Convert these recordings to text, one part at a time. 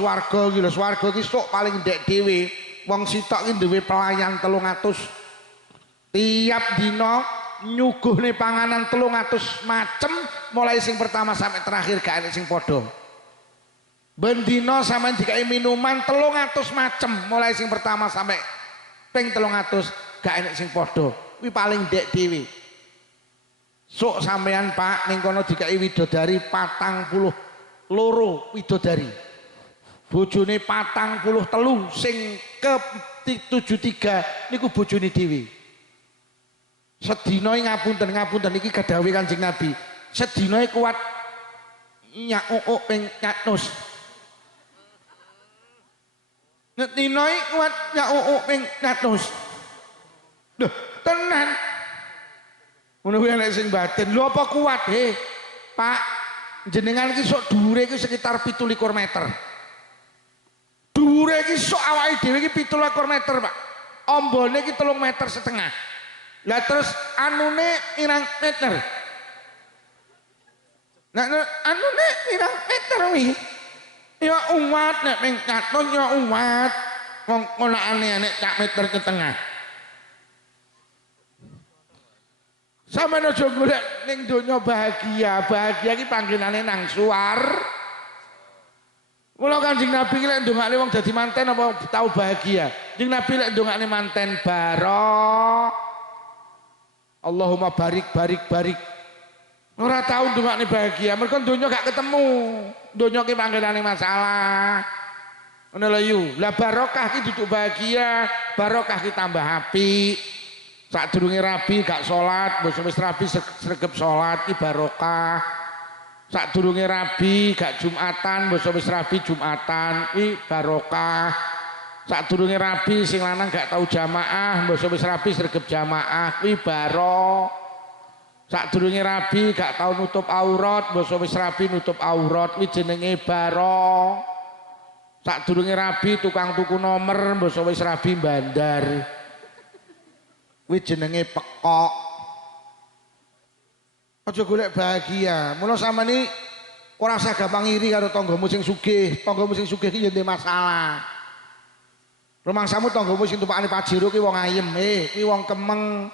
swarga iki lho, swarga iki sok paling ndek dhewe. Wong sitok iki duwe pelayan 300. Tiap dina nyuguhne panganan 300 macem, mulai sing pertama sampai terakhir gak enek sing padha. Ben dina sampean dikai minuman 300 macem, mulai sing pertama sampai ping 300 gak enek sing padha. Kuwi paling ndek dhewe. Sok sampean Pak ning kono dikai widodari 42 widodari. Bojone 43 sing ke 73 niku bojone dhewe. Sedina ngapunten iki kadhawuhe Kanjeng Nabi. Sedina kuat nyauk ping 100. Sedina kuat nyauk ping 100. Duh, tenan. Ngono kuwi nek sing batin. Lho apa kuat Pak? Jenengan iki sok dhuwure iki sekitar 17 meter. Dhuwure iki sok awake dhewe iki 17 meter, Pak. Ombone iki 3,5 meter. Lah terus anune pirang meter? Nah, anune pirang meter wi? Ya umat nek ping 100 ya umat. Wong konakane nek cak meter setengah. Sampeyan aja golek ning donya bahagia. Bahagia iki panggenane nang suar. Mula Kanjeng Nabi ki lek ndongakne wong dadi manten apa tau bahagia? Kanjeng Nabi lek ndongakne manten barok. Allahumma barik barik barik. Ora tau ndongakne bahagia, mergo donya gak ketemu. Donya ki panggenane masalah. Ngono lho yu. Lah barokah ki duduk bahagia, barokah ki tambah apik. Sadurunge rabi gak salat, wis rabi sregep salat ki barokah. Sadurunge rabi gak Jumatan, wis rabi Jumatan ki barokah. Sadurunge rabi sing lanang gak tau jamaah, wis rabi sregep jamaah ki barokah. Sadurunge rabi gak tau nutup aurat, wis rabi nutup aurat ki jenenge barokah. Sadurunge rabi tukang tuku nomor, wis rabi bandar. Kuwi jenenge pekok. Aja golek bahagia. Mula sampeyan ora usah gampang iri karo tanggamu sing sugih. Tanggamu sing sugih iki ya ndek masalah. Rumangsamu tanggamu sing tumpakane pajero ki wong ayem, ki wong kemeng.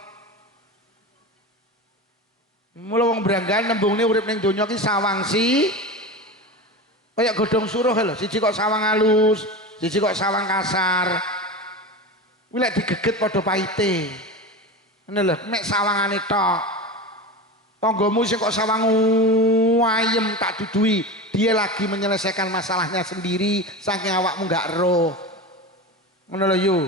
Mula wong branggan nembungne urip ning donya ki sawangsi. Kayak godhong suruh lho, siji kok sawang halus, siji kok sawang kasar. Kuwi lek digeget padha paite. Ngene lho, mek sawangane tok. Tanggamu sing kok sawang ayem tak dudui, dia lagi menyelesaikan masalahnya sendiri saking awakmu gak roh. Ngono lho yu.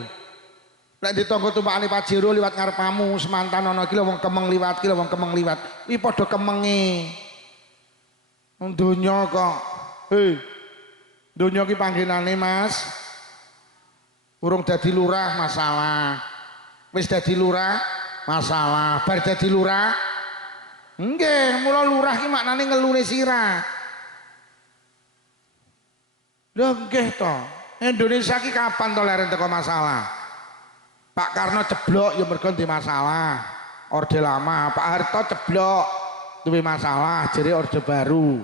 Lek ditangga tumpakane pajero liwat ngarepamu, semantan ana iki lho wong kemeng liwat, ki lho wong kemeng liwat. Kuwi padha kemenge. Wong donya kok. Donya ki panggenane Mas. Urung dadi lurah masalah. Wis dadi lurah masalah. Bar dadi lurah nggih, mula lurah ki maknane ngelune sirah. Lho nggih to. Indonesia ki kapan to leren teko masalah? Pak Karno ceblok ya mergo di masalah. Orde lama, Pak Harto ceblok duwe masalah, jere orde baru.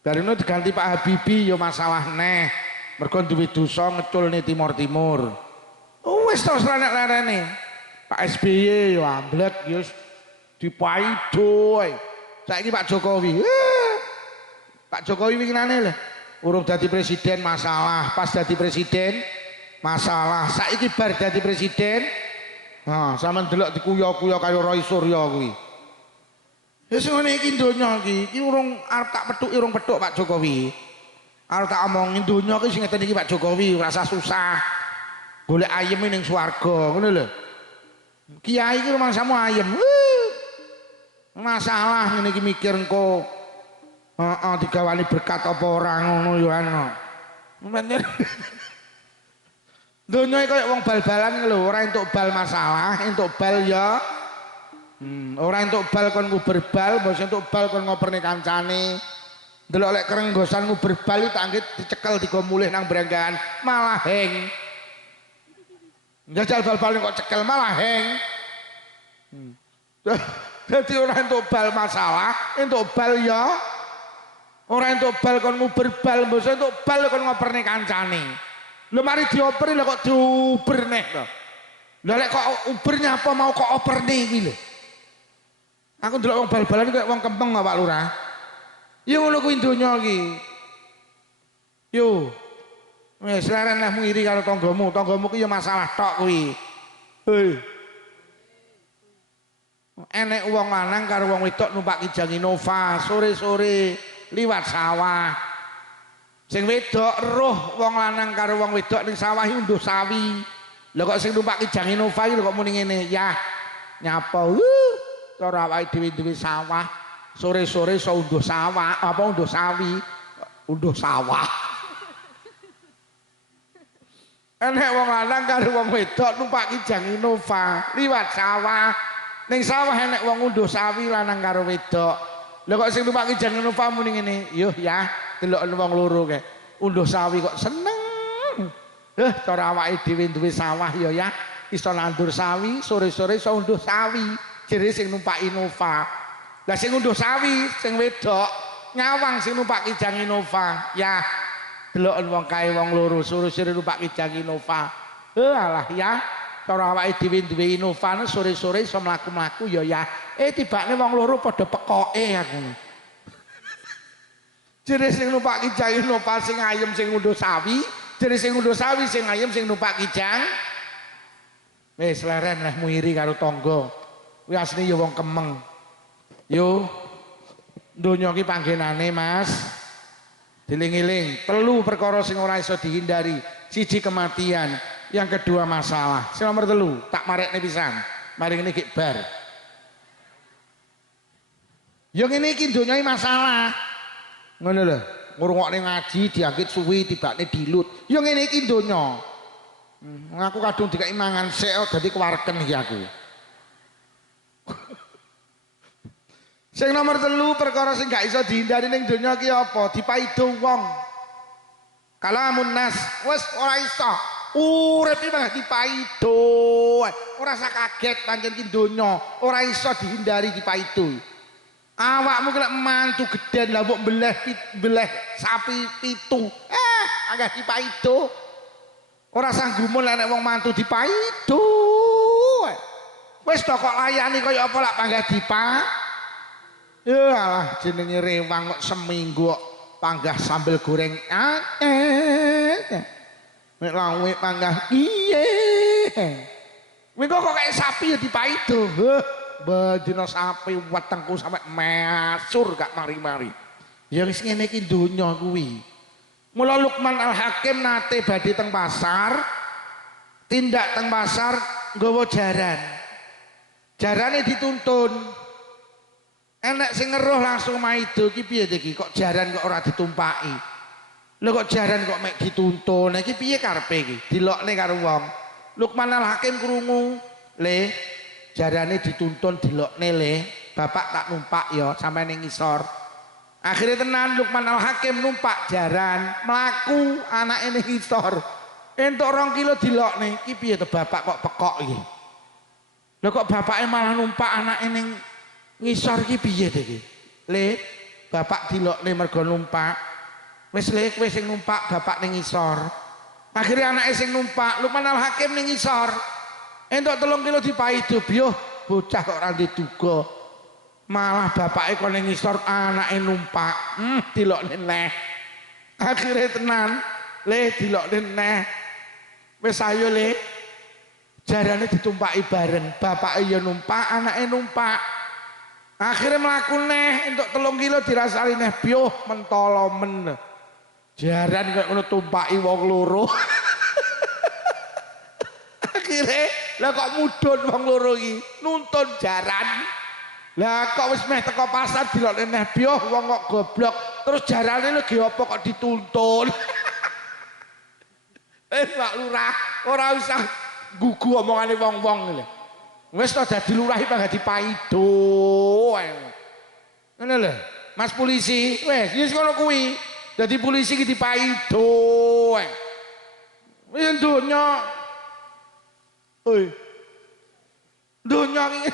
Barino diganti Pak Habibie ya masalah neh. Mergo duwe dosa ngeculne timur-timur. Wis to lerene. Pak SBY ya amblek ya dipaido. Saiki Pak Jokowi. Pak Jokowi winginane lho urung dadi presiden masalah, pas dadi presiden masalah. Saiki bar dadi presiden, sampean delok dikuyo-kuyo kaya Roy Suryo kuwi. Wis ngene iki donya iki urung arep tak pethuki urung pethuk Pak Jokowi. Arep tak omongin donya iki sing ngeten iki Pak Jokowi, ora usah susah. Golek ayeme ning swarga, ngono lho. Kiai iki rumangsamu ayem. Masalah ngene iki mikir engko digawani berkat apa ora ngono ya ana. Donya kaya wong bal-balan lho, ora entuk bal masalah, entuk bal ya. Ora entuk bal kon nguber bal, mbok entuk bal kon ngoperne kancane. Delok lek kerenggosan nguber bal tak anggit dicekel digo mulih nang branggahan, malah heng. Njajal bal-bal kok cekel malah heng. Jadi ora entuk bal masalah, entuk bal ya Ora entuk bal kon nguber bal, mbok entuk bal kon ngoperne kancane. Lho mari dioperi lho kok diuber neh to. Lah lek kok ubernya apa mau kok operne iki lho. Aku ndelok wong bal-balan kaya wong kempeng Pak Lurah. Ya ngono kuwi donya iki. Yo. Wis leren lehmu iri karo tanggamu. Tanggamu ki ya masalah tok kuwi. Hei. Enek wong lanang karo wong wedok numpak Kijang Innova sore-sore liwat sawah. Sing wedok roh wong lanang karo wong wedok ning sawah unduh sawi. Lha kok sing numpak Kijang Innova iki lho kok muni ngene, ya nyapa cara awake dhewe duwe sawah sore-sore iso unduh sawah apa unduh sawi unduh sawah. Enek wong lanang karo wong wedok numpak Kijang Innova liwat sawah. Ning sawah enek wong unduh sawi lanang karo wedok. Lha kok sing numpak Kijang Innova muni ngene, "Yuh ya, delok wong loro kae. Unduh sawi kok seneng." Cara awake dhewe duwe sawah ya iso nandur sawi, sore-sore iso unduh sawi. Jere sing numpak Innova. Lah sing unduh sawi sing wedok nyawang sing numpak Kijang Innova. Ya, delok wong kae wong loro sore-sore numpak Kijang Innova. Alah ya. Cara awake dhewe duwe Innova sore-sore iso mlaku-mlaku ya. Tibane wong loro padha pekoke aku. Jere sing numpak Kijang Innova sing ayem sing unduh sawi, jere sing unduh sawi sing ayem sing numpak Kijang. Wis leren lehmu iri karo tangga. Kuwi asline ya wong kemeng. Yo. Donya ki panggenane, Mas. Diling-iling, 3 perkara sing ora iso dihindari. 1 kematian, yang kedua masalah. Sing nomor 3, tak marekne pisan. Mari ngene iki bar. Yo ngene iki donya masalah. Ngono lho, ngrungokne ngaji diangkit suwi tibane dilut. Yo ngene iki donya. Aku kadung dikai mangan sik dadi kewarken iki aku. Sing nomor 3 perkara sing gak iso dihindari ning donya iki apa? Dipaido wong. Kalamun nas wis ora iso. Urip iki mah dipaido. Ora usah kaget pancen iki donya, ora iso dihindari dipaido. Awakmu kena mantu geden lah mbok beleh sapi 7. Agak dipaido. Ora sanggumul nek wong mantu dipaido. Wis to kok layani kaya apa lak panggah dipak. Ya alah jenenge rewang kok seminggu kok panggah sambel goreng nek lawe panggah iye kowe kok kayak sapi ya dipaido bedina sapi wetengku sampe masur gak mari-mari ya wis ngene iki donya kuwi. Mula Luqman Al-Hakim nate badhe teng pasar tindak teng pasar nggawa jarane dituntun. Enek sing ngeruh langsung maido iki piye iki kok jaran kok ora ditumpaki. Lho kok jaran kok mek dituntun. Iki piye karepe iki? Dilokne karo wong. Luqman Al-Hakim krungu, "Le, jarane dituntun dilokne le. Bapak tak numpak ya sampe ning ngisor." Akhirnya tenan Luqman Al-Hakim numpak jaran, mlaku anake ning ngisor. Entuk 2 kilo dilokne. Iki piye to bapak kok pekok iki? Lho kok bapake malah numpak anake ning ngisor iki piye to iki? Le, bapak dilokne mergo numpak. Wis le kowe sing numpak bapak ning ngisor. Akhire anake sing numpak Luqman Al-Hakim ning ngisor. Entuk 3 kilo dipaido, "Biyo, bocah kok ora diduga." Malah bapake kok ning ngisor anake numpak. Dilokne neh. Akhire tenan, le dilokne neh. Wis ayo le. Jarane ditumpaki bareng. Bapake ya numpak, anake numpak. Akhirnya melaku neh untuk 3 kilo dirasani neh biuh mentolo men jaran kok ngono tumpaki wong loro. Akhirnya lah kok mudhun wong loro iki nuntun jaran. Lah kok wis meh teko pasar dilokne neh biuh wong kok goblok terus jarane lagi apa kok dituntun. Pak Lurah ora usah gugu omongane wong-wong lho. Wis to dadi lurah iki panggah dipaido. Ngono lho. Mas polisi, wis wis ngono kuwi. Dadi polisi iki dipaido. Wis donya. Oi. Donya iki.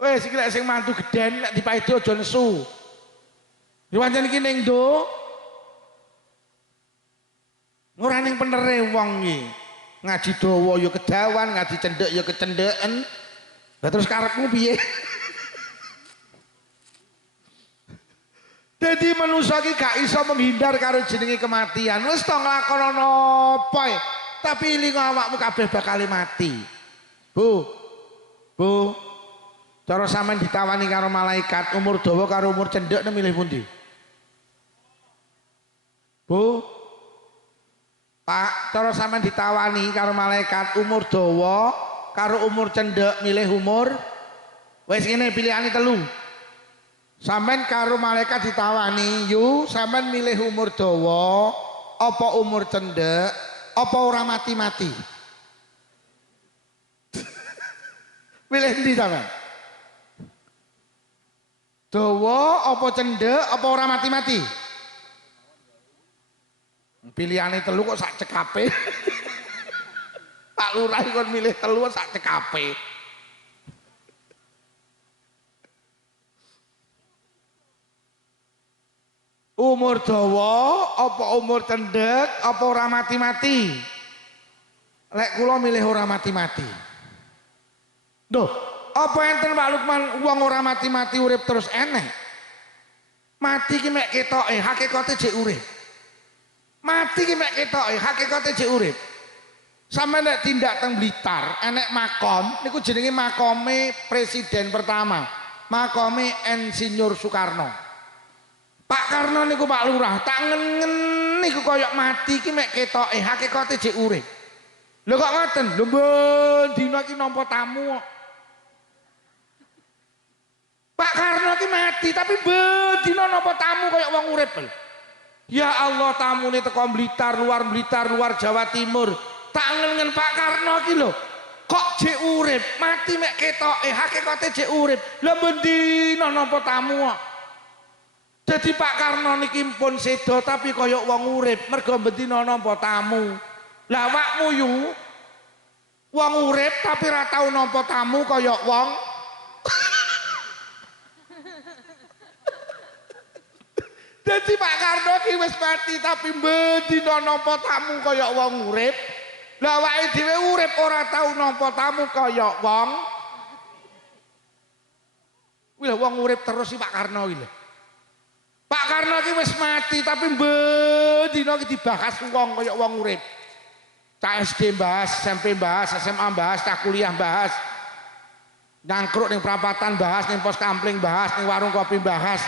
Wis iki lek sing mantu gedhen nek dipaido aja nesu. Pancen iki ning ndo ora ning penere wong iki. Ngaji dawa ya kedawan, ngaji cendhek ya kecendheken. Lah terus karepmu piye? Jadi manusia ki gak iso menghindar karo jenenge kematian. Wis to nglakonono apa ya? Tapi iling awakmu kabeh bakal mati. Bu. Bu. Cara sampean ditawani karo malaikat umur dawa karo umur cendhek milih pundi? Bu. Pak, cara sampean ditawani karo malaikat umur dawa karo umur cendhek milih umur. Wis ngene pilihane telu. Sampean karo malaikat ditawani, yu sampean milih umur dawa apa umur cendhek apa ora mati-mati? Milih endi sampean? Dawa apa cendhek apa ora mati-mati? Pilihane telu kok sak cekape. Pak Lurah kon milih telu sak cekape. Umur dawa apa umur cendhek apa ora mati-mati? Lek kula milih ora mati-mati. Duh, apa enten Pak Lukman wong ora mati-mati urip terus enek? Mati ki mek ketoke, hakikate jek urip. Mati ki mek ketoke, hakikate jek urip. Sampe nek tindak teng Blitar enek makom niku jenenge makome presiden pertama. Makome Insinyur Soekarno. Pak Karno niku Pak Lurah, tak ngen niku koyok mati ki mek ketoke, hakikate jek urip. Lho kok ngoten? Lho ben dina ki nampa tamu kok. Pak Karno ki mati tapi ben dina nampa tamu koyok wong urip lho. Ya Allah, tamune teko Blitar, luar Jawa Timur. Tak ngen Pak Karno ki lho. Kok jek urip, mati mek ketoke, hakikate jek urip. Lho ben dina nampa tamu kok. Jadi Pak Karno niki pun sedo tapi koyok wong urip mergo bendina nampa tamu. Lah awakmu yu wong urip tapi ra tau nampa tamu koyok wong. Jadi Pak Karno ki wis mati tapi bendina nampa tamu koyok wong urip. Lah awake dhewe urip ora tau nampa tamu koyok wong. Wih wong urip terus si Pak Karno iki lho. Pak Karno ki wis mati tapi bendina ki dibahas wong kaya wong urip. Cak SD bahas, SMP bahas, SMA bahas, cak kuliah bahas. Nangkruk ning perapatan bahas, ning pos kampling bahas, ning warung kopi bahas.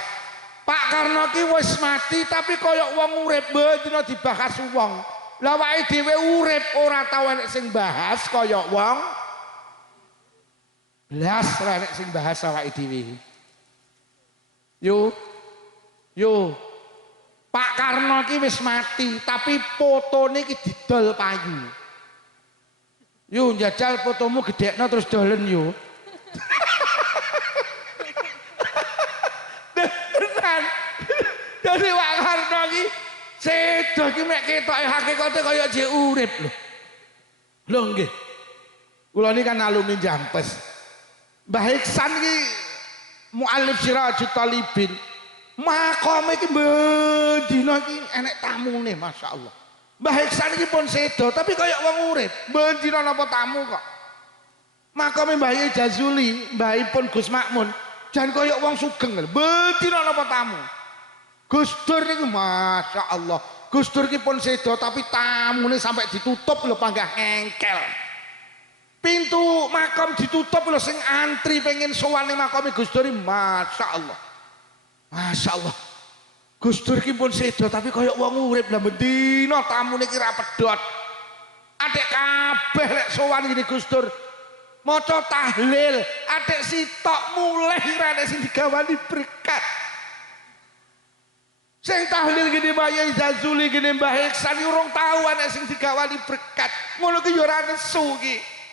Pak Karno ki wis mati tapi kaya wong urip bendina dibahas wong. Lah awake dhewe urip ora tau enek sing bahas kaya wong. Blas ora enek sing bahas awake dhewe. Yo, Pak Karno ki wis mati, tapi fotone ki didol payu. Yo njajal fotomu gedekno terus dolen yo. Tenan. Dadi Pak Karno ki sedo ki mek ketoke hakikate kaya jek urip lho. Lho nggih. Kula niki kan alumni Jampes. Mbah Iksan ki mualif Sirajut Talibin. Makome iki bendina iki enek tamune masyaallah. Mbah Iksan iki pun sedo tapi kaya wong urip, bendina napa tamu kok. Makome Mbah Jazuli, mbahipun Gus Makmun, jan kaya wong sugeng, bendina napa tamu. Gus Dur niku masyaallah. Gus Dur iki pun sedo tapi tamune sampai ditutup lho panggah ngengkel. Pintu makam ditutup lho sing antri pengen sowan ning makame Gus Dur masyaallah. Masya Allah, Gus Dur ki pun sedo tapi koyok wong urip lah bendina tamune ki ra pedhot. Adek kabeh lek sowan gini Gus Dur maca tahlil, adek sitok mulih ra nek sing digawani berkat. Sing tahlil gini Mbah Jazuli gini Mbah Iksan urung tau ana sing digawani berkat. Ngono ki yo ora nesu ki.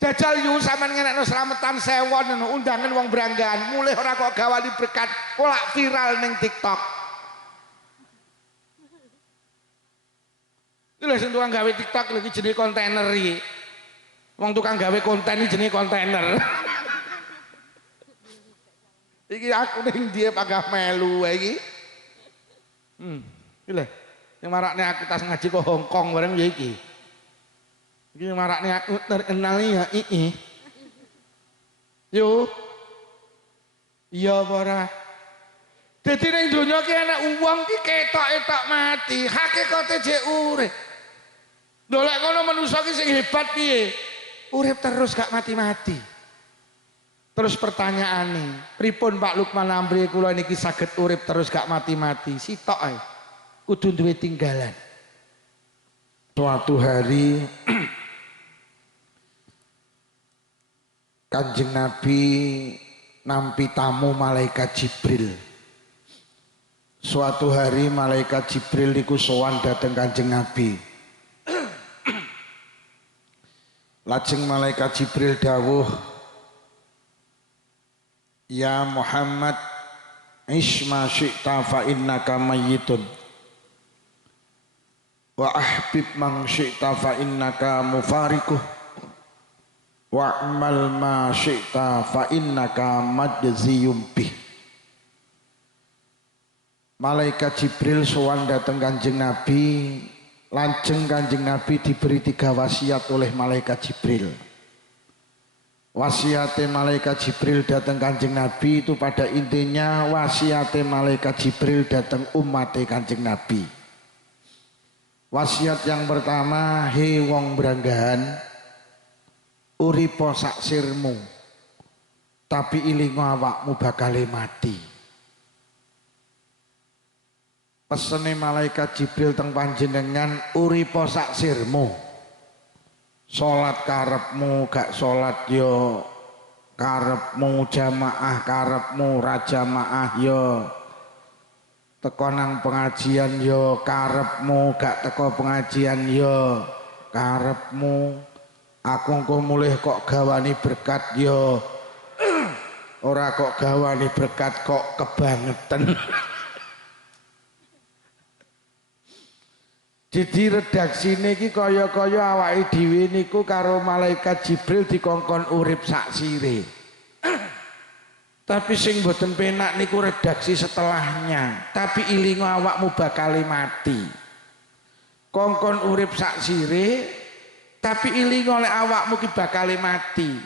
Jajal yu sampean ngenekno slametan sewon undangan wong Branggahan mulih ora kok gawani berkat kolak viral ning TikTok. Lha sing tukang gawe TikTok lho iki jenenge kontainer iki. Wong tukang gawe konten iki jenenge kontainer. Iki aku ning dia pagah melu iki. Iki lho. Yang marakne aku tas ngaji ke Hong Kong bareng ya iki. Iki marakne aku terkenal ya iki. Yo. Iya apa ora? Dadi ning donya ki ana wong ki ketok-etok mati, hakikate jek urip. Dolek ngono manusa ki sing hebat piye? Urip terus gak mati-mati. Terus pertanyaane, pripun Pak Lukman Amri kula niki saged urip terus gak mati-mati? Sitok ae. Kudu duwe tinggalan. Suatu hari Kanjeng Nabi nampi tamu malaikat Jibril. Suatu hari malaikat Jibril niku sowan dhateng Kanjeng Nabi. Lajeng malaikat Jibril dawuh, "Ya Muhammad, isma syi'ta fa innaka mayyitun. Wa ahbib man syi'ta fa innaka mufariquh. Wa'mal ma syi'ta fa innaka majziyum bih." Malaikat Jibril sowan dateng Kanjeng Nabi, lajeng Kanjeng Nabi diberi 3 wasiat oleh malaikat Jibril. Wasiate malaikat Jibril dateng Kanjeng Nabi itu pada intinya wasiate malaikat Jibril dateng umat Kanjeng Nabi. Wasiat yang pertama, he wong branggahan, uripo sak sirmu, tapi ilingo awakmu bakale mati. Pesene malaikat Jibril teng panjenengan, uripo sak sirmu, salat karepmu gak salat yo karepmu, jamaah karepmu ra jamaah yo, teko nang pengajian yo karepmu gak teko pengajian yo karepmu. Aku engko mulih kok gawani berkat yo ora kok gawani berkat kok kebangetan. Jadi redaksi niki kaya-kaya awake dhewe niku karo malaikat Jibril dikongkon urip sak sire. Tapi sing mboten penak niku redaksi setelahnya. Tapi ilingo awakmu bakal mati. Kongkon urip sak sire, tapi ilingo oleh awakmu ki bakal mati.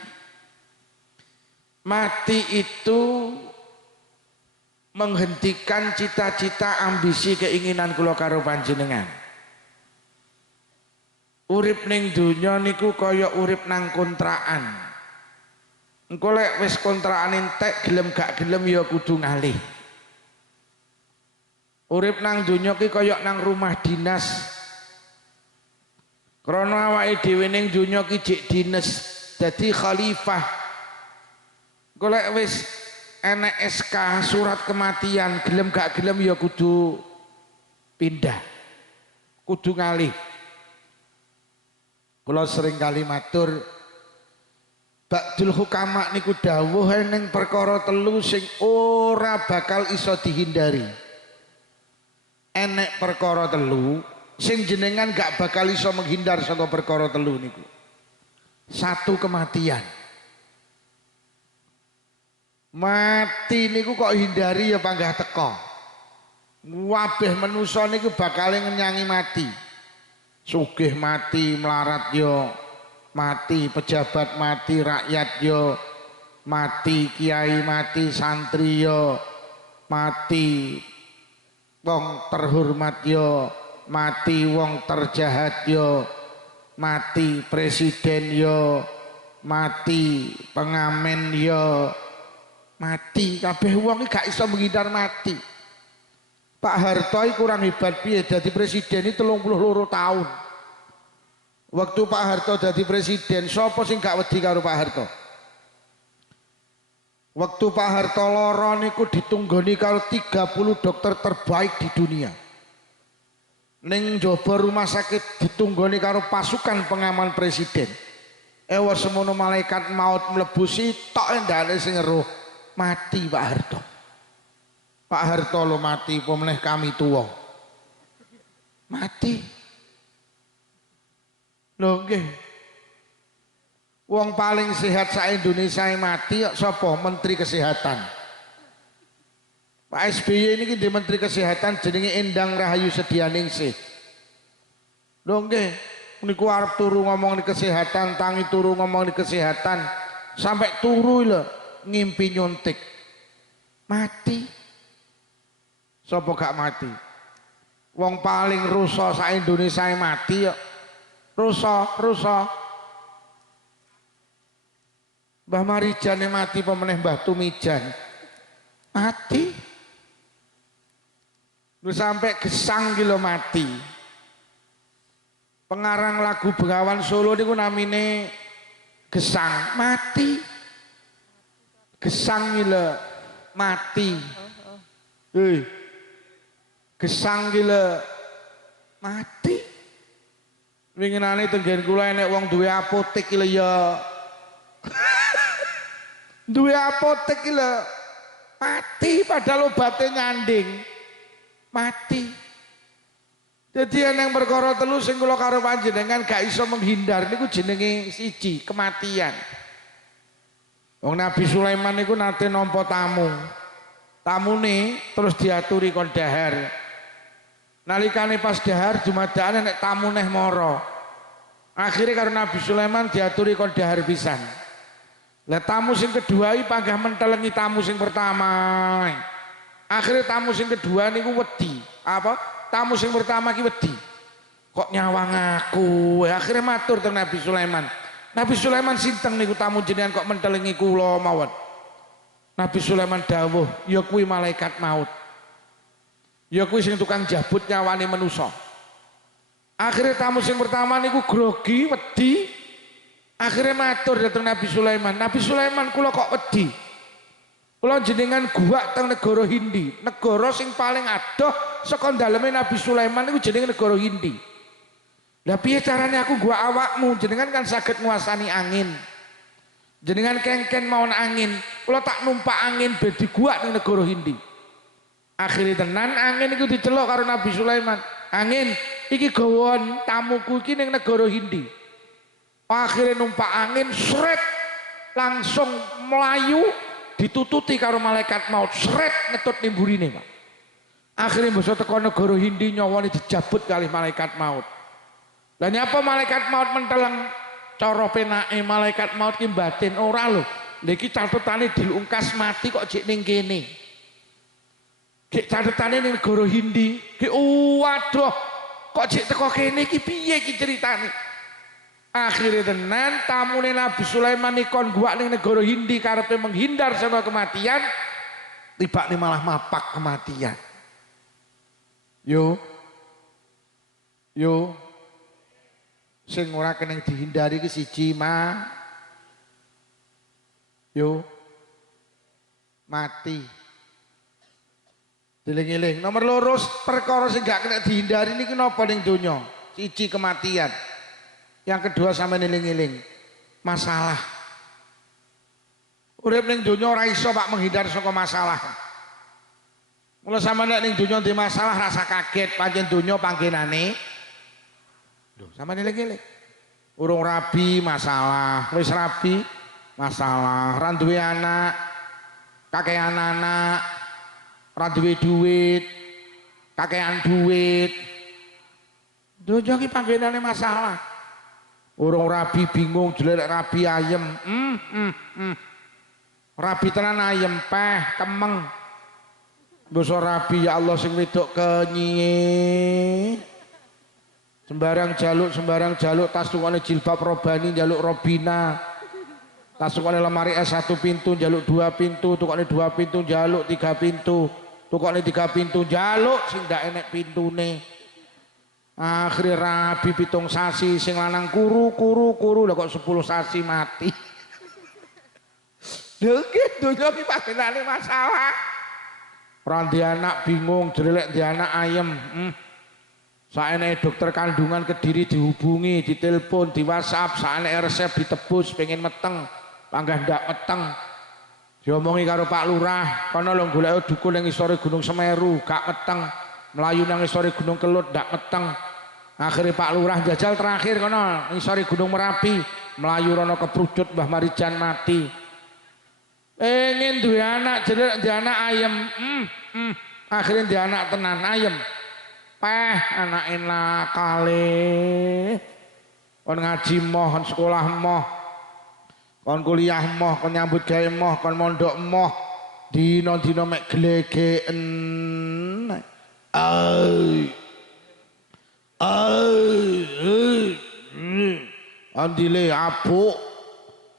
Mati itu menghentikan cita-cita, ambisi, keinginan kula karo panjenengan. Urip ning donya niku kaya urip nang kontrakan. Engko lek wis kontrakan entek gelem gak gelem ya kudu ngalih. Urip nang donya ki kaya nang rumah dinas. Krana awake dhewe ning donya ki jek dinas, dadi khalifah. Engko lek wis enek SK surat kematian, gelem gak gelem ya kudu pindah. Kudu ngalih. Kula sering kali matur, Ba'dul hukama niku dawuh ning perkara telu sing ora bakal iso dihindari. Enek perkara telu sing jenengan gak bakal iso menghindar saka perkara telu niku. 1, kematian. Mati niku kok hindari ya panggah teko. Wabeh manusa niku bakal ngenyangi mati. Sugih mati, melarat yo mati, pejabat mati, rakyat yo mati, kiai mati, santri yo mati, wong terhormat yo mati, wong terjahat yo mati, presiden yo mati, pengamen yo mati. Kabeh wong gak iso menghindar mati. Pak Harto kurang hebat piye dadi presiden ini 32 tahun. Waktu Pak Harto dadi presiden, sapa sing gak wedi karo Pak Harto? Waktu Pak Harto lara niku ditunggoni karo 30 dokter terbaik di dunia. Ning njaba rumah sakit ditunggoni karo pasukan pengaman presiden. Ewa semono malaikat maut mlebu sitok ndane sing eruh mati Pak Harto. Pak Harto lo mati, pemeneh kami tua mati. Lho nggih. Wong paling sehat sa Indonesia mati sapa? Menteri Kesehatan. Pak SBY ini di Menteri Kesehatan jenenge Endang Rahayu Sedianingsih. Lho nggih, niku arep turu ngomong di kesehatan, tangi turu ngomong di kesehatan, sampai turu lho ngimpi nyuntik. Mati. Sapa gak mati? Wong paling rusa sak Indonesia mati ya. Rusa. Mbah Marijan mati pemeneh Mbah Tumijan. Mati. Lu sampai gesang gitu mati. Pengarang lagu Bengawan Solo niku namine Gesang, mati. Gesang gila mati. Gesang gila mati. Winginane tenggen kula enek wong duwe apotek gila ya. Duwe apotek gila mati padahal obatnya nyanding. Mati. Jadi yang perkara telu sing kula karo panjenengan gak iso menghindar niku jenenge siji kematian. Wong Nabi Sulaiman niku nate nampa tamu. Tamune terus diaturi kon dahar. Nalikane pas dahar jumadane nek tamu neh mara. Akhire karo Nabi Sulaiman diaturi kon dahar pisan. Lah tamu sing kedua iki panggah mentelengi tamu sing pertama. Akhirnya tamu sing kedua niku wedi. Apa? Tamu sing pertama ki wedi. Kok nyawang aku? Akhirnya matur teng Nabi Sulaiman. Nabi Sulaiman sinten niku tamu jenengan kok mentelengi kula mawon. Nabi Sulaiman dawuh, ya kuwi malaikat maut. Ya kuwi sing tukang jabut nyawane manusa. Akhirnya tamu sing pertama niku grogi, wedi. Akhirnya matur dateng Nabi Sulaiman. Nabi Sulaiman kula kok wedi? Kula jenengan guak teng negara Hindi, negara sing paling adoh saka daleme Nabi Sulaiman niku jenenge negara Hindi. Lah piye carane aku guak awakmu? Jenengan kan saged nguasani angin. Jenengan kengken mawon angin, kula tak numpak angin ben diguak ning negara Hindi. Akhire tenan angin iku diceluk karo Nabi Sulaiman. Angin, iki gawon tamuku iki ning negara Hindi. Akhire numpak angin sret langsung melayu ditututi karo malaikat maut seret ngetut nimburine Pak. Akhirnya bisa teko negara Hindi nyawane dijabut kali malaikat maut. Lah nyapa malaikat maut menteleng cara penake malaikat maut ki batin ora lho. Lha iki catetane dilungkas mati kok jek ning kene. Ki catetane ning negara Hindi ki waduh kok jek teko kene iki piye iki ceritane. Akhirnya tenan tamune Nabi Sulaiman ikon guak ning negara Hindi karepe menghindar saka kematian, tibane malah mapak kematian. Yo sing ora kena dihindari ki siji mati. Diling-iling. Nomor loro perkara sing gak kena dihindari niki napa ning donya? Siji kematian. Yang kedua sama niling-iling masalah. Urip ning donya ora iso Pak menghindar saka masalah. Mula sama nek ning donya di masalah rasa kaget pancen donya panggenane. Lho, sama niling-iling. Urung rabi masalah, wis rabi masalah, ra duwe anak, kakean anak, ra duwe duit, kakean duit. Donya ki panggenane masalah. Urung rabi bingung jelek rabi ayem. Rabi tenan ayem peh kemeng. Basa rabi ya Allah sing wedok kenyi. Sembarang jaluk tas tukane jilbab robani jaluk robina. Tas tukane lemari es 1 pintu jaluk 2 pintu, tukane 2 pintu jaluk 3 pintu. Tukane 3 pintu jaluk sing ndak enek pintune. Akhirnya rabi 7 sasi sing lanang kuru lah kok 10 sasi mati. Lho gitu jadi panggenane masalah. Ora di anak bingung jelek di anak ayem. Saeneke dokter kandungan Kediri dihubungi, ditelepon, di WhatsApp, saeneke resep ditebus pengen meteng, panggah ndak meteng. Diomongi karo Pak Lurah, kono lho golek dukun ning isore Gunung Semeru, gak meteng. Melayu nang isore Gunung Kelut ndak meteng. Akhirnya Pak Lurah jajal terakhir kono isore Gunung Merapi, melayu rono keprujut Mbah Marijan mati. pengen duwe anak jelek duwe anak ayem akhirnya duwe anak tenan ayem anak enak kali kon ngaji moh kon sekolah moh kon kuliah moh kon nyambut gawe moh kon mondok moh dino-dino mek glegeken andile apuk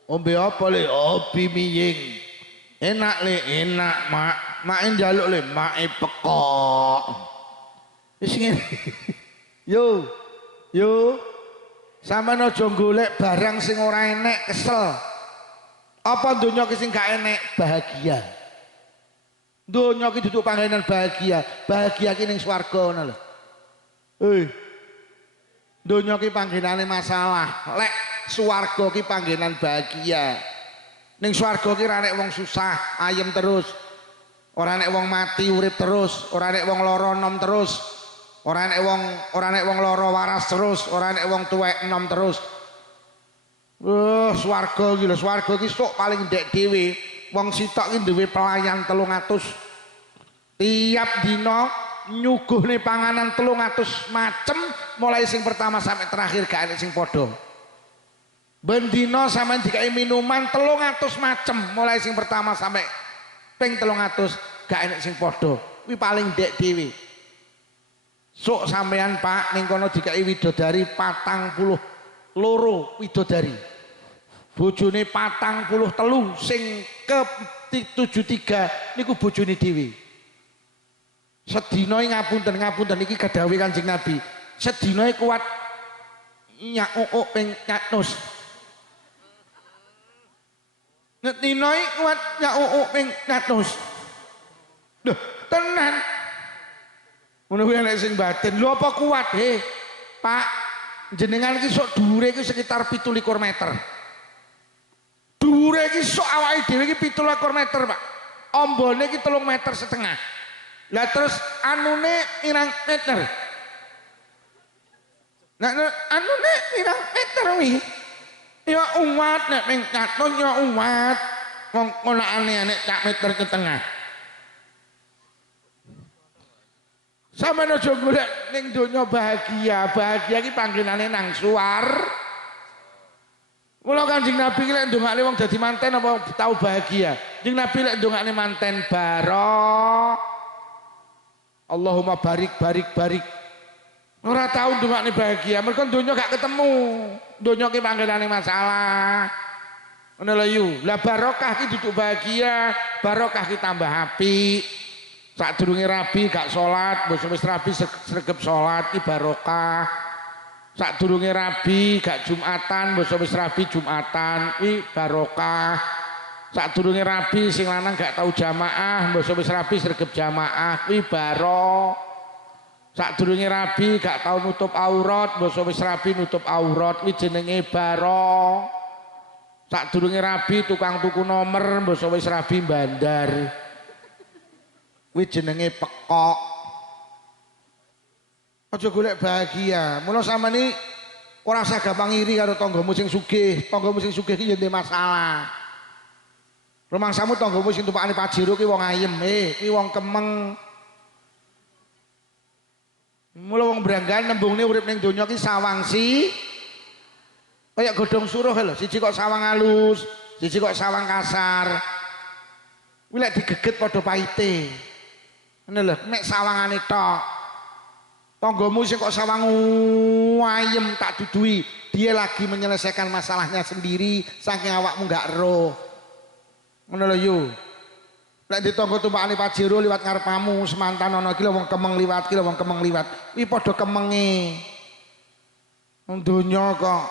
ombe apa le opi miying enak le enak mak njaluk le mak pekok wis ngene yo sampean aja golek barang sing ora enek kesel apa donya ki sing gak enek bahagia donya ki duduk panggenan bahagia ki ning swarga ngono lho donya ki panggenane masalah lek swarga ki panggenan bahagia ning swarga ki ora nek wong susah ayem terus ora nek wong mati urip terus ora nek wong lara nom terus ora nek wong lara waras terus ora nek wong tuwek enom terus swarga iki lho swarga ki sok paling ndek dhewe wong sitok ki duwe pelayan 300 tiap dina nyuguhne panganan 300 macem mulai sing pertama sampai terakhir gak enek sing padha ben dina sampean dikai minuman 300 macem mulai sing pertama sampai ping 300 gak enek sing padha kuwi paling ndek dhewe sok sampean Pak ning kono dikai widodari 42 widodari bojone 43 sing ke 73 niku bojone dhewe sedina ngapunten iki kadhawuhe Kanjeng Nabi sedina kuat nyak ping 100 sedina kuat nyak ping 100 lho tenan ngono kuwi nek sing batin lho apa kuat Pak jenengan iki sok dhuwure iki sekitar 17 meter dhuwure iki sok awake dhewe iki 17 meter Pak ombone iki 3,5 meter lah terus anune pirang meter nah anune pirang meter wi ya umat nek ping 100 ya umat wong konane nek sak meter setengah sampeyan aja golek ning donya bahagia ki panggenane nang suar mula Kanjeng Nabi ki lek ndongakne wong dadi manten apa tau bahagia Kanjeng Nabi lek ndongakne manten barok Allahumma barik ora tau ndongakne bahagia mergo donya gak ketemu donya ki panggenane masalah ngono lho yu lah barokah ki duduk bahagia barokah ki tambah apik sadurunge rabi gak salat wis rabi sregep salat ki barokah sadurunge rabi gak jumatan wis rabi jumatan ki barokah sadurunge rabi sing lanang gak tau jamaah wis rabi sregep jamaah kuwi baro sadurunge rabi gak tau nutup aurat wis rabi nutup aurat kuwi jenenge baro sadurunge rabi tukang tuku nomor wis rabi bandar kuwi jenenge pekok aja golek bahagia mula sampeyan iki ora usah gampang iri karo tanggamu sing sugih ki ya ndek masalah rumangsamu tanggamu sing tumpakane pajero ki wong ayem ki wong kemeng mula wong branggan nembungne urip ning donya ki sawangsi kaya godhong suruh lho siji kok sawang halus siji kok sawang kasar kuwi lek digeget padha pahite ngene lho nek sawangane tok tanggamu sing kok sawang ayem tak dudui dia lagi menyelesaikan masalahnya sendiri saking awakmu gak roh ngono lho yu lek ditangga tumpakane pajero liwat ngarepamu semantan ana iki lho wong kemeng liwat ki lho wong kemeng liwat iki padha kemenge wong donya kok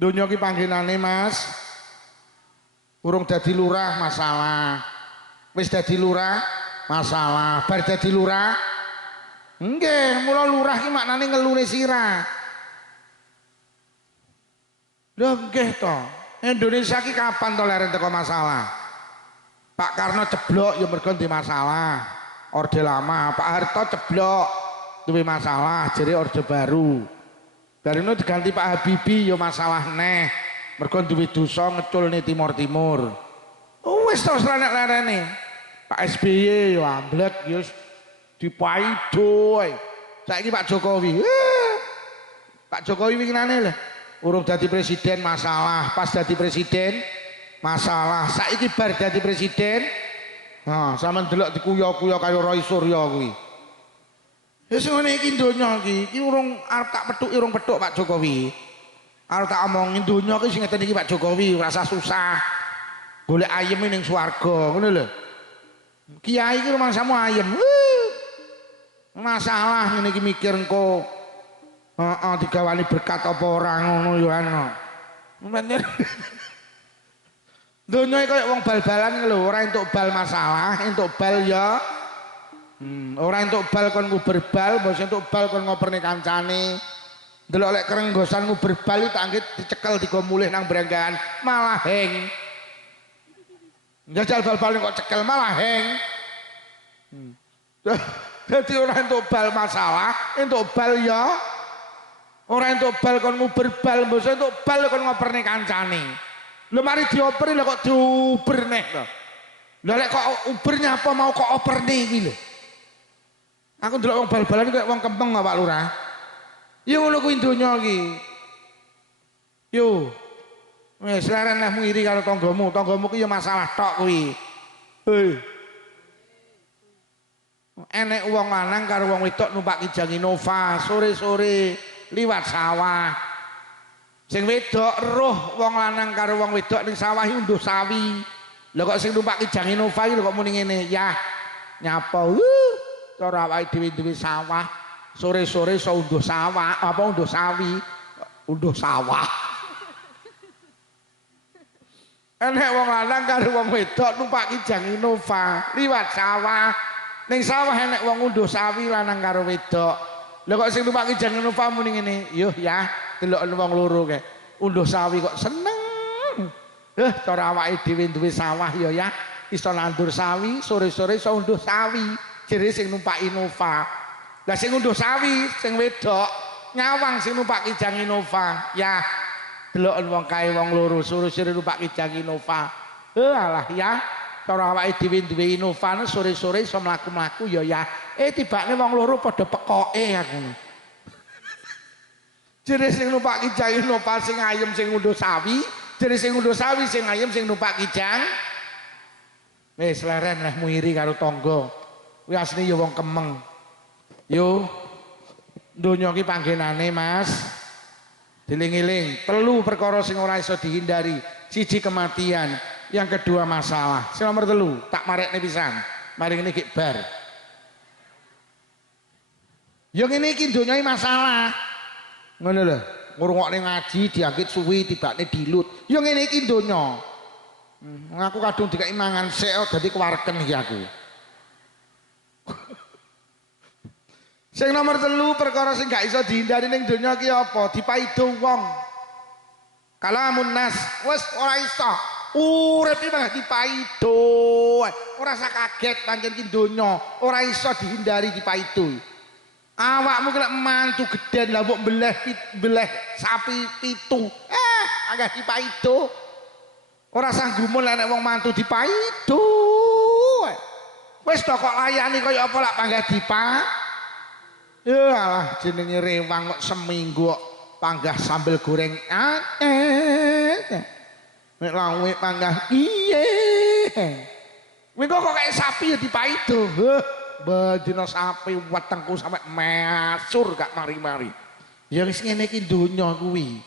donya ki panggenane Mas urung dadi lurah masalah wis dadi lurah masalah bar dadi lurah nggih mula lurah ki maknane ngelune sirah lho nggih to Indonesia ki kapan to leren teko masalah Pak Karno ceblok ya mergo di masalah Orde Lama Pak Harto ceblok duwe masalah jadi Orde Baru barino diganti Pak Habibie ya masalah neh mergo duwe dosa ngeculne timur-timur wis to lerene. Pak SBY yo amblek yo dipaido ae. Saiki Pak Jokowi. Pak Jokowi winginane lho urung dadi presiden masalah, pas dadi presiden masalah. Saiki bar dadi presiden. Nah, sampean delok dikuyo-kuyo kaya Roy Suryo kuwi. Wis ngene iki donya iki. Iki urung arep tak pethuki urung pethuk Pak Jokowi. Arep tak omongin donya iki sing ngeten iki Pak Jokowi, rasa susah. Golek ayem ning swarga, ngono lho. Kiai iki rumangsamu ayem. Masalah ngene iki mikir engko digawani berkat apa ora ngono yo ana. Bener. Donya iki koyo wong bal-balan lho, ora entuk bal masalah, entuk bal ya. Ora entuk bal kon nguber bal, mbok entuk bal kon ngoperne kancane. Delok lek kerenggosan nguber bal tak anggit dicekel digo mulih nang brenggahan, malah heng. Njajal bal-bal kok cekel malah heng. Jadi ora entuk bal masalah, entuk bal ya. Ora entuk bal kon nguber bal, mbok entuk bal kon ngoperne kancane. Lho mari dioperi lho kok diuber neh lho. Lah lek kok ubernya apa mau kok operne iki lho. Aku ndelok wong bal-balan kaya wong kempeng Pak Lurah. Ya ngono kuwi donya iki. Yo. Wis leren lah iri karo tanggamu. Tanggamu ki ya masalah tok kuwi. Enek wong lanang karo wong wedok numpak Kijang Innova sore-sore liwat sawah. Sing wedok roh wong lanang karo wong wedok ning sawah unduh sawi. Lha kok sing numpak Kijang Innova iki lho kok muni ngene, ya nyapa cara awake dhewe duwe sawah sore-sore iso unduh sawah apa unduh sawi unduh sawah. Enek wong lanang karo wong wedok numpak Kijang Innova liwat sawah. Ning sawah enek wong unduh sawi lanang karo wedok. Lha kok sing numpak Kijang Innova muni ngene, "Yuh ya, delok wong loro kae. Unduh sawi kok seneng." Cara awake dhewe duwe sawah ya, iso nandur sawi, sore-sore iso unduh sawi. Jere sing numpak Innova. Lah sing unduh sawi, sing wedok nyawang sing numpak Kijang Innova. Ya, delok wong kae wong loro sore-sore numpak Kijang Innova. Alah ya, cara awake dhewe duwe Innova sore-sore iso mlaku-mlaku ya. Tibane wong loro padha pekoke aku. Jere sing numpak Kijang Innova sing ayem sing unduh sawi, jere sing unduh sawi sing ayem sing numpak Kijang. Wis leren lah muiri karo tangga. Kuwi asline ya wong kemeng. Yo donya iki panggenane Mas. Diling-iling, telu perkara sing ora iso dihindari. Siji kematian, yang kedua masalah. Sing nomor telu, tak marekne pisan. Mari ngene iki bar. Yo ngene iki donya iki masalah. Ngono lho, ngrungokne ngaji diangkit suwi tibane dilut. Yo ngene iki donya. Aku kadung dikai mangan sik dadi kewarken iki aku. Sing nomor telu perkara sing gak iso dihindari ning donya ki apa? Dipaido wong. Kalamun nas, wis ora iso. Urip iki mah dipaido. Ora usah kaget pancen ki donya, ora iso dihindari dipaido. Awakmu kena mantu gedhen lah mbok beleh sapi 7. Agak dipaido. Ora sanggumul nek wong mantu dipaido. Wis to kok layani kaya apa lak panggah dipak. Ya alah jenenge rewang kok seminggu kok panggah sambel goreng nek lawe panggah iye kok kayak sapi ya dipaido bedina sapi wetengku sampe mesur gak mari-mari ya wis ngene iki donya kuwi.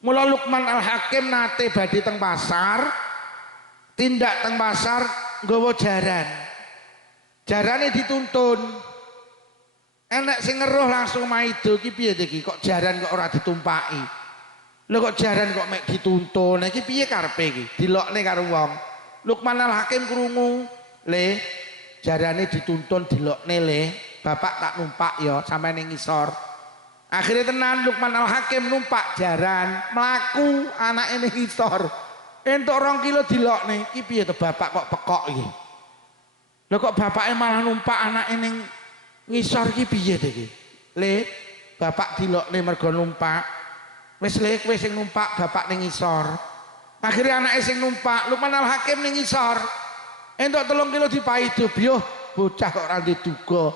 Mula Luqman Al-Hakim nate badhe teng pasar tindak teng pasar nggawa jarane dituntun. Enak sing ngeruh langsung maido iki piye iki kok jaran kok ora ditumpaki. Lho kok jaran kok mek dituntun. Iki piye karepe iki? Dilokne karo wong. Luqman Al-Hakim krungu, "Le, jarane dituntun dilokne le. Bapak tak numpak ya sampe ning ngisor." Akhirnya tenan Luqman Al-Hakim numpak jaran, mlaku anake ning ngisor. Entuk 2 kilo dilokne. Iki piye to bapak kok pekok iki? Lho kok bapake malah numpak anake ning ngisor iki piye to iki? Le, bapak dilokne mergo numpak. Wis le kowe sing numpak bapak ning ngisor. Akhirnya anaknya sing numpak Lukman Al Hakim ning ngisor entuk 3 kilo dipaido biyo bocah kok ora diduga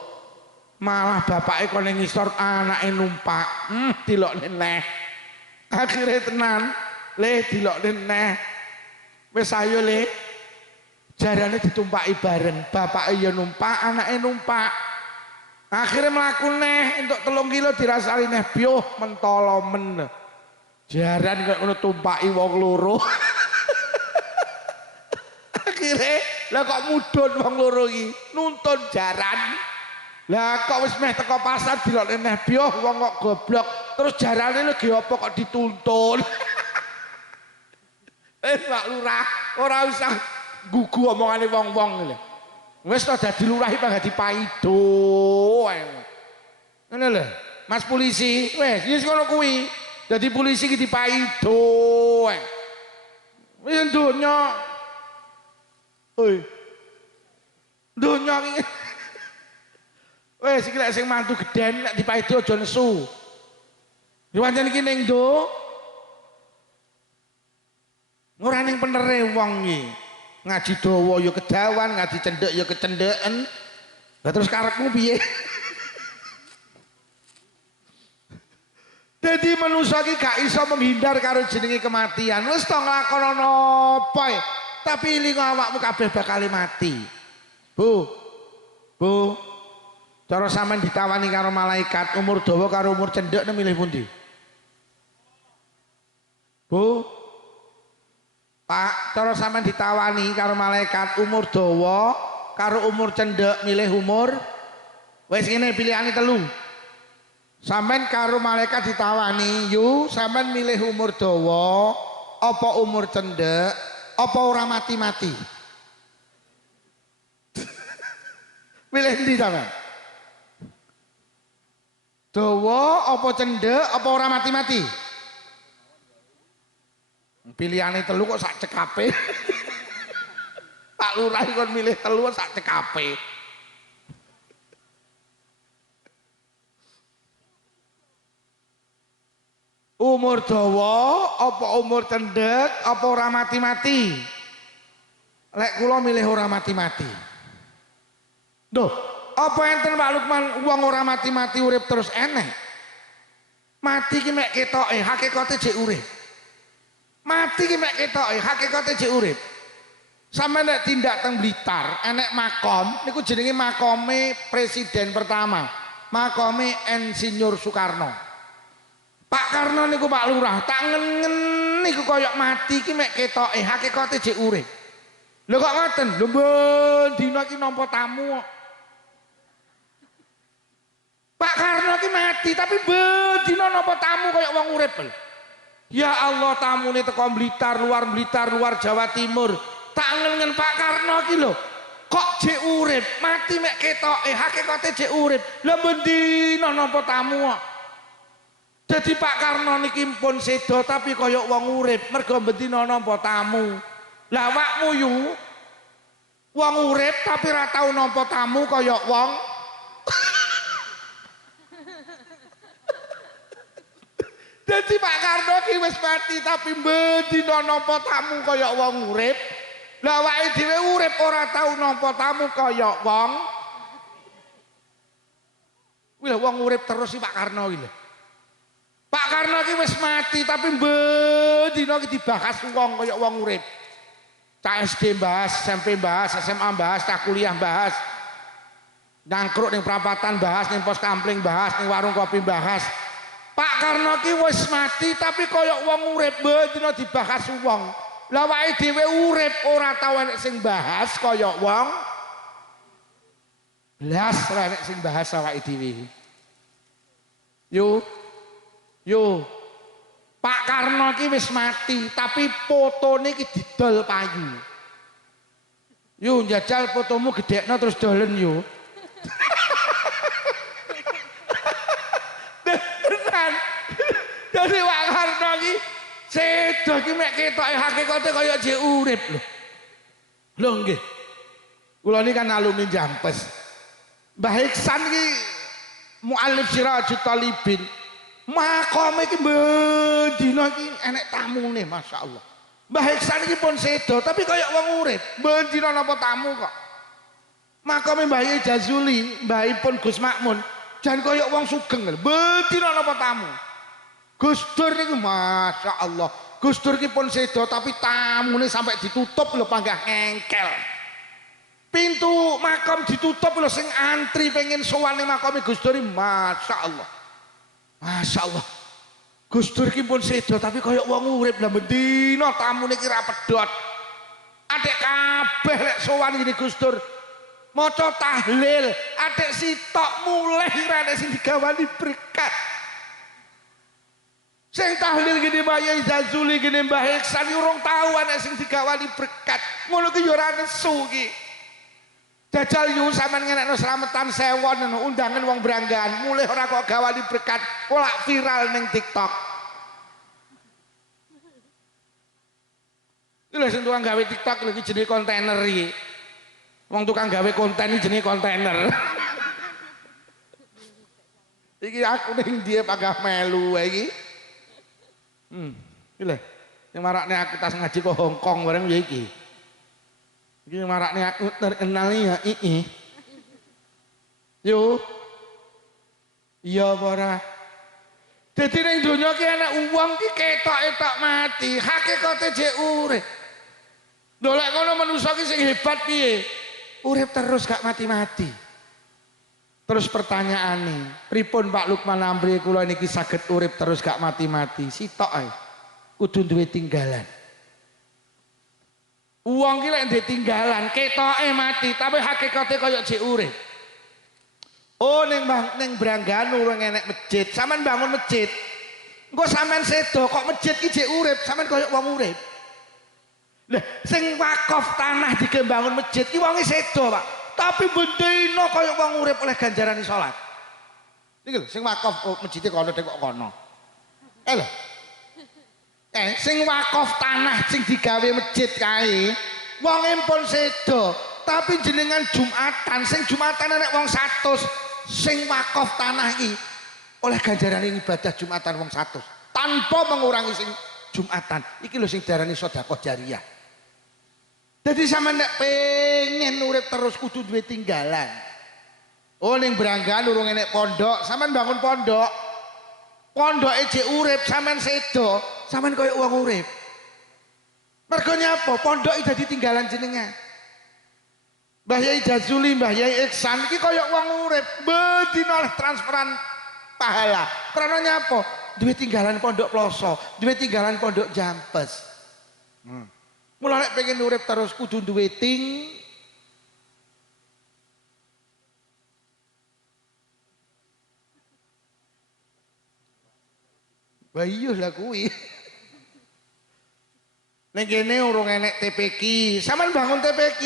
malah bapake kon ning ngisor anake numpak dilokne neh akhirnya tenan le dilokne neh wis ayo le jarane ditumpaki bareng bapake ya numpak anake numpak akhirnya mlaku neh entuk 3 kilo dirasani neh biyo mentolo men jaran kok ngono tumpaki wong loro akhirnya lah kok mudhun wong loro iki nuntun jaran lah kok wis meh teko pasar dilokne neh biyo wong kok goblok terus jarane lagi apa kok dituntun Pak Lurah ora usah gugu omongane wong-wong lho wis to dadi lurah iki dadi paido ngono lho Mas polisi wis wis ngono kuwi dadi polisi iki dipaido wis donya oi donya iki wis iki lek sing mantu gedhen nek dipaido aja nesu ya pancen iki ning ndo ora ning penere wong iki ngaji dawa ya kedawan ngaji cendhek ya kecendheken lah terus karepmu piye jadi manusia iki gak iso menghindar karo jenenge kematian wis to nglakonono apa tapi iling awakmu kabeh bakal mati Bu cara sampean ditawani karo malaikat umur dawa karo umur cendhek milih pundi Bu Pak cara sampean ditawani karo malaikat umur dawa karo umur cendhek milih umur wis ngene pilihane 3 sampean karo malaikat ditawani yu sampean milih umur dawa apa umur cendhek apa ora mati-mati milih ndi sampean dawa apa cendhek apa ora mati-mati pilihane 3 kok sak cekape Pak Lurah kon milih 3 sak cekape umur dawa apa umur cendhek apa ora mati-mati lek kula milih ora mati-mati Duh apa enten Pak Lukman wong ora mati-mati urip terus enek mati ki mek ketoke hakikate jek urip mati ki mek ketoke hakikate jek urip sampe nek tindak teng Blitar enek makom niku jenenge makome presiden pertama makome Insinyur Soekarno Pak Karno niku Pak Lurah tak ngen niku koyok mati ki mek ketoke hakikate jek urip lho kok ngoten lho ben dina ki nampa tamu Pak Karno ki mati tapi ben dina nampa tamu koyok wong urip lho ya Allah tamune teko Blitar, luar Jawa Timur. Tak ngen Pak Karno ki lho. Kok jek urip, mati mek ketoke, hakikate jek urip. Lah mendina nampa tamu kok. Dadi Pak Karno niki pun sedo tapi kaya wong urip, mergo mendina nampa tamu. Lah awakmu yu wong urip tapi ora tau nampa tamu kaya wong Jadi Pak Karno ki wis mati tapi mendina nampa tamu kaya wong urip. Lah awake dhewe urip ora tau nampa tamu kaya wong. Kuwi lho wong urip terus si Pak Karno iki lho. Pak Karno ki wis mati tapi mendina ki dibahas wong kaya wong urip. Cak SD bahas, SMP bahas, SMA bahas, cak kuliah bahas. Nangkruk ning perapatan bahas, ning pos kampling bahas, ning warung kopi bahas. Pak Karno ki wis mati tapi koyok wong urip dina dibahas wong. Lah awake dhewe urip ora tau enek sing bahas koyok wong. Blas ora enek sing bahas awake dhewe. Yo. Pak Karno ki wis mati tapi fotone ki didol payu. Yo njajal fotomu gedekno terus dolen yo. Jadi Pak Karno ki sedo ki mek ketoke hakikate kaya jek urip lho. Lho nggih. Kula niki kan alumni Jampes. Mbah Iksan ki mualif Sirajut Talibin. Makome ki mendina ki enek tamune masyaallah. Mbah Iksan iki pun sedo tapi kaya wong urip. Bendina napa tamu kok. Makame Mbah Yai Jazuli, mbahipun Gus Makmun, jan kaya wong sugeng. Bendina napa tamu. Gus Dur niku Masya Allah. Gus Dur ki pun sedo tapi tamune sampai ditutup lho panggah ngengkel. Pintu makam ditutup lho sing antri pengen sowan ning makame Gus Dur Masya Allah. Masya Allah. Gus Dur ki pun sedo tapi kaya wong urip lah bendina tamune ki ra pedhot. Adek kabeh lek sowan ngene Gus Dur maca tahlil, adek sitok mulih ra nek sing digawani berkat. Sing tahlil gini Mbah Yai Jazuli gini Mbah Iksan urung tahu ana sing digawani berkat. Ngono ki ya ora nesu ki. Jajal yu sampean ngenekno slametan sewon undangan wong Branggahan, mulih ora kok gawani berkat, kolak viral ning TikTok. Iki lho sing tukang gawe TikTok lho iki jenenge kontainer iki. Wong tukang gawe konten iki jenenge kontainer. Iki aku ning dia pagah melu wae iki. Iki lho, sing marakne aku tas ngaji ke Hongkong bareng ya iki. Iki marakne aku terkenal ya iki. Yo. Iya apa ora? Dadi ning donya ki ana wong ki ketok-etok mati, hakikate jek urip. Ndolek ngono manusa ki sing hebat piye? Urip terus gak mati-mati. Terus pertanyaane, pripun Pak Lukman Amri kula niki saged urip terus gak mati-mati? Sitok ae. Kudu duwe tinggalan. Wong ki lek ndek tinggalan, ketoke mati, tapi hakikate kaya jek urip. Oh ning Branggahan urung enek masjid, sampean bangun masjid. Engko sampean sedo kok masjid ki jek urip, sampean kaya wong urip. Lah sing wakaf tanah digembangun masjid ki wonge sedo, Pak. Tapi bendina kaya wong urip oleh ganjarane salat. Iki lho sing wakaf masjid kono kok kono. Lho. Sing wakaf tanah sing digawe masjid kae wong pun sedo, tapi jenengan Jumatan, sing Jumatan nek wong 100, sing wakaf tanah iki oleh ganjarane ibadah Jumatan wong 100 tanpa mengurangi sing Jumatan. Iki lho sing diarani sedekah jariyah. Jadi sampeyan nek pengen urip terus kudu duwe tinggalan. Oh ning Branggahan urung enek pondok, sampeyan bangun pondok. Pondoke jek urip, sampeyan sedo, sampeyan koyo wong urip. Mergo nyapa? Pondoke dadi tinggalan jenengan. Mbah Yai Jazuli, Mbah Yai Iksan iki koyo wong urip, bedina transferan pahala. Karena nyapa? Duwe tinggalan pondok ploso, duwe tinggalan pondok Jampes. Mula nek pengen urip terus kudu duwe Wah iya lah kuwi. Ning kene urung enek TPQ, sampean bangun TPQ.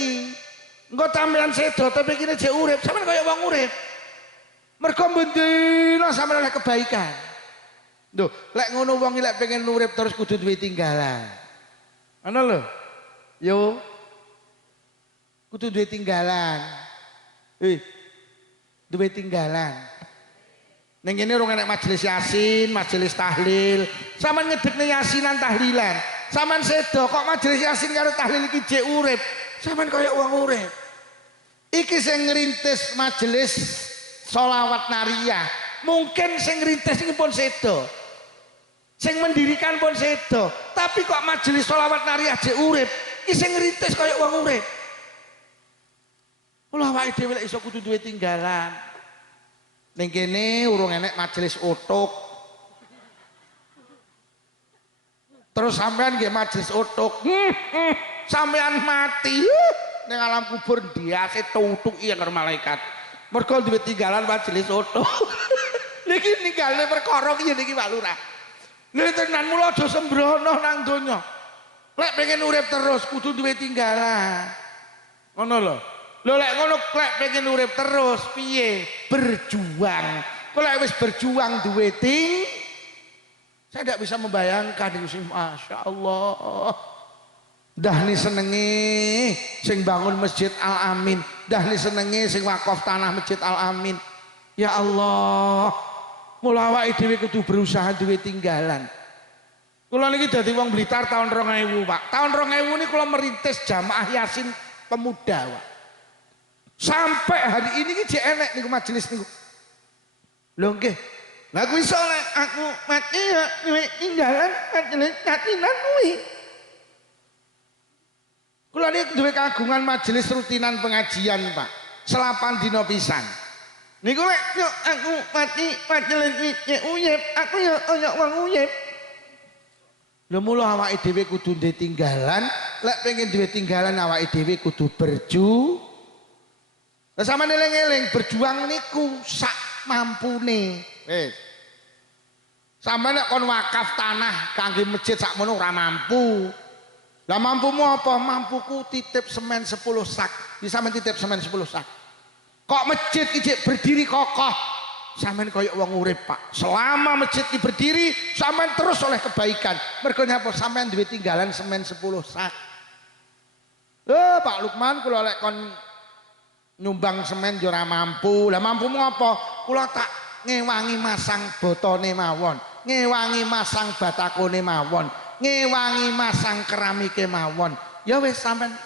Engko sampean sedo TPQ-ne jek urip, sampean kaya wong urip. Mergo bendina sampean oleh kebaikan. Lho, lek ngono wong lek pengen urip terus kudu duwe tinggalan. Ana lho. Yo. Kudu duwe tinggalan. Duwe tinggalan. Ning kene urung enek majelis yasin, majelis tahlil. Sampeyan ngedekne yasinan tahlilan. Sampeyan sedo kok majelis yasin karo tahlil iki jek urip. Sampeyan kaya wong urip. Iki sing ngrintis majelis sholawat nariyah. Mungkin sing ngrintis iki pun sedo. Sing mendirikan pun sedo. Tapi kok majelis sholawat nariyah jek urip. Iki sing ngrintis kaya wong urip. Mula awake dhewe lek iso kudu duwe tinggalan. Ning kene urung enek majelis utuk. Terus sampean nggih majelis utuk. Sampean mati ning alam kubur ndiase tutuki karo malaikat. Mergo duwe tinggalan majelis utuk. Niki ninggalne perkara iki niki Pak Lurah. Lha tenan mula aja sembrono nang donya. Lek pengen urip terus kudu duwe tinggalan. Ngono lho. Lho lek ngono lek pengen urip terus piye? Berjuang. Kok lek wis berjuang duwe saya tidak bisa membayangkan itu sih, Masya Allah. Dah nih senengi sing bangun Masjid Al Amin, dah nih senengi sing wakaf tanah Masjid Al Amin. Ya Allah, mula awake dhewe kudu berusaha duwe tinggalan. Kula niki dadi wong Blitar tahun 2000, Pak. Tahun 2000 ini kula merintis jamaah Yasin pemuda, Pak. Sampai hari ini ki jek enek niku majelis niku. Lho nggih. Lah kuwi iso nek aku mati ya tinggalan majelis yatinan kuwi. Kula niki duwe kagungan majelis rutinan pengajian, Pak. Selapan dina pisan. Niku lek yo aku mati majelis uyep, aku yo koyo wong uyep. Lho mula awake dhewe kudu ndek tinggalan, lek pengen duwe tinggalan awake dhewe kudu berju. Lah sampeyan eling-eling berjuang niku sak mampune. Wis. Sampeyan nek kon wakaf tanah kangge masjid sakmono ora mampu. Lah mampumu apa? Mampuku titip semen 10 sak. Di sampeyan titip semen 10 sak. Kok masjid iki berdiri kokoh? Sampeyan koyo wong urip, Pak. Selama masjid iki berdiri, sampeyan terus oleh kebaikan. Mergo nyapa sampeyan duwe tinggalan semen 10 sak. Pak Lukman kula lek kon nyumbang semen yo ora mampu. Lah mampumu apa? Kula tak ngewangi masang botone mawon, ngewangi masang batakone mawon, ngewangi masang keramike mawon. Ya wis sampeyan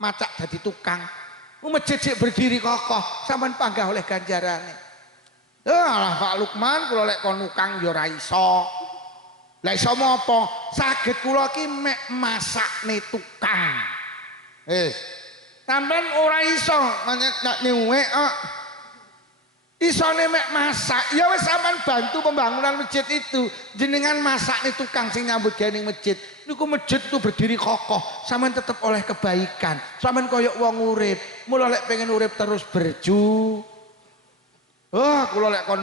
macak dadi tukang. Masjid berdiri kokoh, sampean panggah oleh ganjarane. Alah Pak Lukman, kula lek kon nukang ya ora iso. Lah iso apa? Saged kula ki mek masakne tukang. Sampean ora iso nek niwe kok. Isone mek masak, ya wis sampean bantu pembangunan masjid itu. Jenengan masakne tukang sing nyambut gawe ning masjid. Niku masjid itu berdiri kokoh, sampean tetep oleh kebaikan. Sampean koyok wong urip, mula lek pengen urip terus berju. Kula lek kon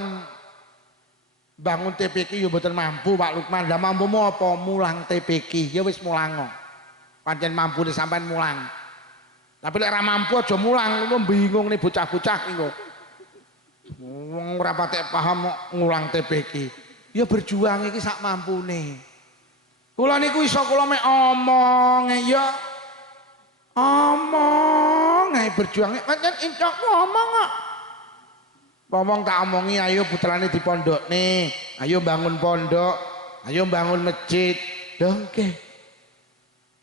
bangun TPQ ya mboten mampu Pak Lukman. Lah mampumu apa? Mulang TPQ. Ya wis mulang. Pancen mampune sampean mulang. Tapi lek ora mampu aja mulang, lu bingung nih bocah-bocah iku. Wong ora patek paham ngulang TPQ. Ya berjuang iki sak mampune. Kula niku iso kula mek omong ya. Omong ae berjuang pancen incok ngomong kok. Ngomong tak omongi ayo putrane dipondokne, ayo bangun pondok, ayo bangun masjid. Dongke.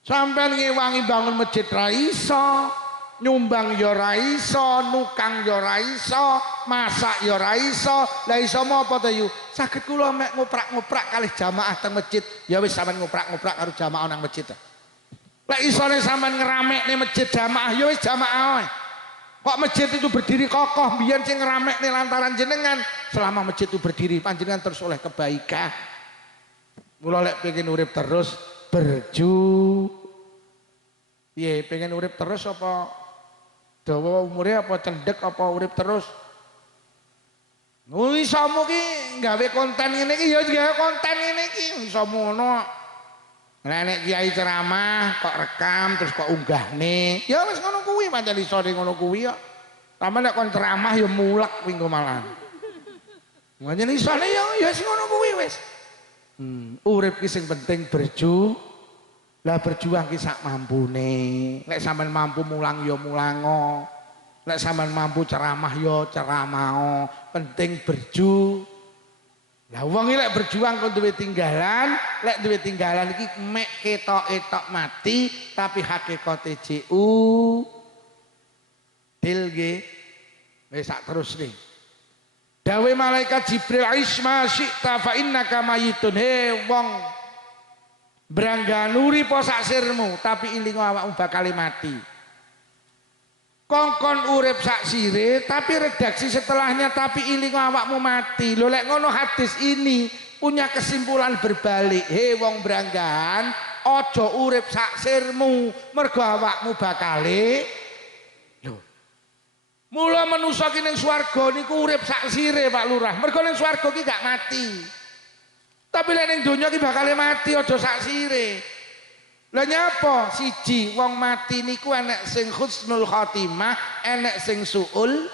Sampeyan ngewangi bangun masjid ra iso. Nyumbang ya ora iso, nukang ya ora iso, masak ya ora iso. Lah iso apa to yu? Saged kula mek ngoprak-ngoprak kalih jamaah teng masjid. Ya wis sampean ngoprak-ngoprak karo jamaah nang masjid. Lek isone sampean ngeramekne masjid jamaah ya wis jamaah wae. Kok masjid itu berdiri kokoh biyen sing ngeramekne lantaran jenengan. Selama masjid itu berdiri panjenengan terus oleh kebaikan. Mula lek pengen urip terus berju. Piye pengen urip terus apa? Dawa umure apa cendek apa urip terus? Isomu ki gawe konten ngene iki ya gawe konten ngene iki iso mono. Nek kiai ceramah kok rekam terus kok unggahne. Ya wis ngono kuwi pancen iso ngono kuwi kok. Sampe nek kon ceramah ya mulak kuwi engko malah. Pancen isone ya wis ngono kuwi wis. Urip ki sing penting berju. Lah berjuang ki sak mampune. Lek sampean mampu mulang ya mulango. Lek sampean mampu ceramah ya ceramah. Penting berju. Lah wong iki lek berjuang kok duwe tinggalan, lek duwe tinggalan iki mek ketok-etok mati tapi hakikate JU. Dil nggih. Wis sak terus nih. Dawe malaikat Jibril Isma syi'ta fa innaka mayitun. He wong Brangganuri posak sirmu tapi ilingo awakmu bakal mati. Kongkon urip sak sire tapi redaksi setelahnya tapi ilingo awakmu mati. Lho lek ngono hadis ini punya kesimpulan berbalik. He wong Branggan, ojo urip sak sirmu mergo awakmu bakale. Lho. Mula manusa ki ning swarga niku urip sak sire Pak Lurah. Mergo ning swarga ki gak mati. Tapi lek ning donya ki bakal mati aja sak sire. Lah nyapa? Siji wong mati niku enek sing husnul khotimah, enek sing suul.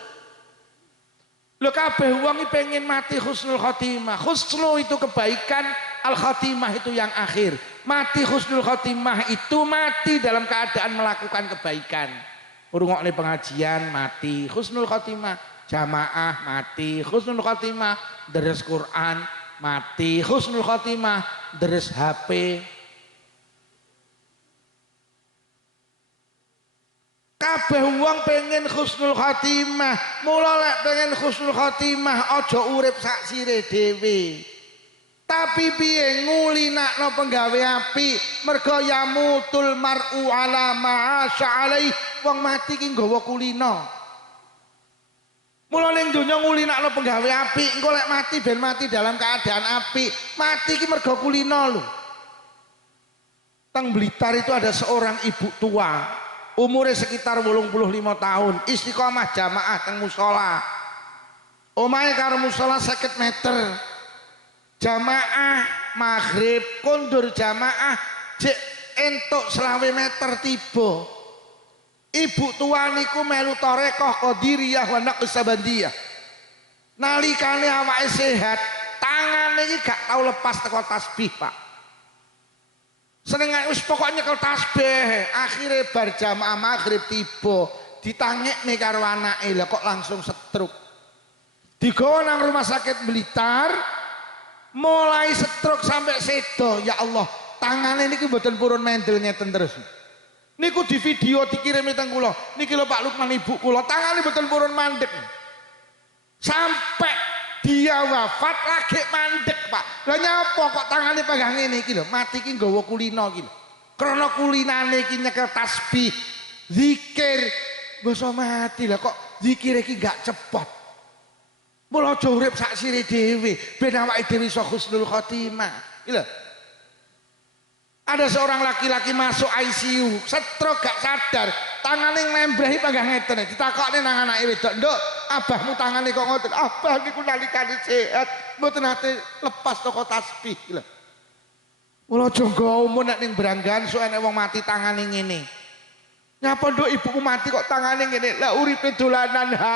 Lho kabeh wong iki pengen mati husnul khotimah. Husnul itu kebaikan, al khotimah itu yang akhir. Mati husnul khotimah itu mati dalam keadaan melakukan kebaikan. Ngrungokne pengajian mati husnul khotimah, jamaah mati husnul khotimah, deres Quran mati. Husnul khotimah deres HP. Kabeh wong pengen husnul khotimah, mula lek pengen husnul khotimah aja urip sak sire dhewe. Tapi piye ngulinakno penggawe apik, mergo yamutul mar'u ala ma'asya alaih, wong mati ki nggawa kulino. Mula ning donya ngulinakno penggawe apik, engko lek mati ben mati dalam keadaan apik. Mati ki mergo kulino lho. Teng Blitar itu ada seorang ibu tua, umurnya sekitar 85 tahun, istiqomah jamaah teng musola. Omahe karo musola 50 meter. Jamaah maghrib kondur jamaah jek entuk 20 meter tiba. Ibu tua niku melu tarekah qadiriyah wa naqsabandiyah. Nalikane awake sehat, tangane iki gak tau lepas teko tasbih, Pak. Seneng wis pokoknya nyekel tasbih. Akhire bar jamaah maghrib tiba, ditangekne karo anake, lha kok langsung stroke. Digawa nang rumah sakit Blitar. Mulai stroke sampai sedo, ya Allah, tangannya niki mboten purun mendel ngeten terus. Niku di video dikirimi teng kula. Niki lho Pak Lukman ibu kula, tangannya mboten purun mandek. Sampai dia wafat lagi mandek, Pak. Lah nyapa kok tangannya pegang ngene iki lho, mati ki nggawa kulino iki lho. Krana kulinane iki nyekel tasbih, zikir, basa mati lah kok zikir iki gak cepet. Mula aja urip sak sire dhewe, ben awake dhewe iso husnul khotimah. Lho. Ada seorang laki-laki masuk ICU, stroke gak sadar, tangane nembrehi pegang ngeten, ditakokne nang anake wedok, "Nduk, abahmu tangane kok ngoten?" "Abah niku nalikane sehat, mboten nate lepas toko tasbih." Lho. Mula aja nggawa umum nek ning Branggan sok enek wong mati tangane ngene. Nyapa nduk ibuku mati kok tangane ngene? Lah uripe dolanan ha.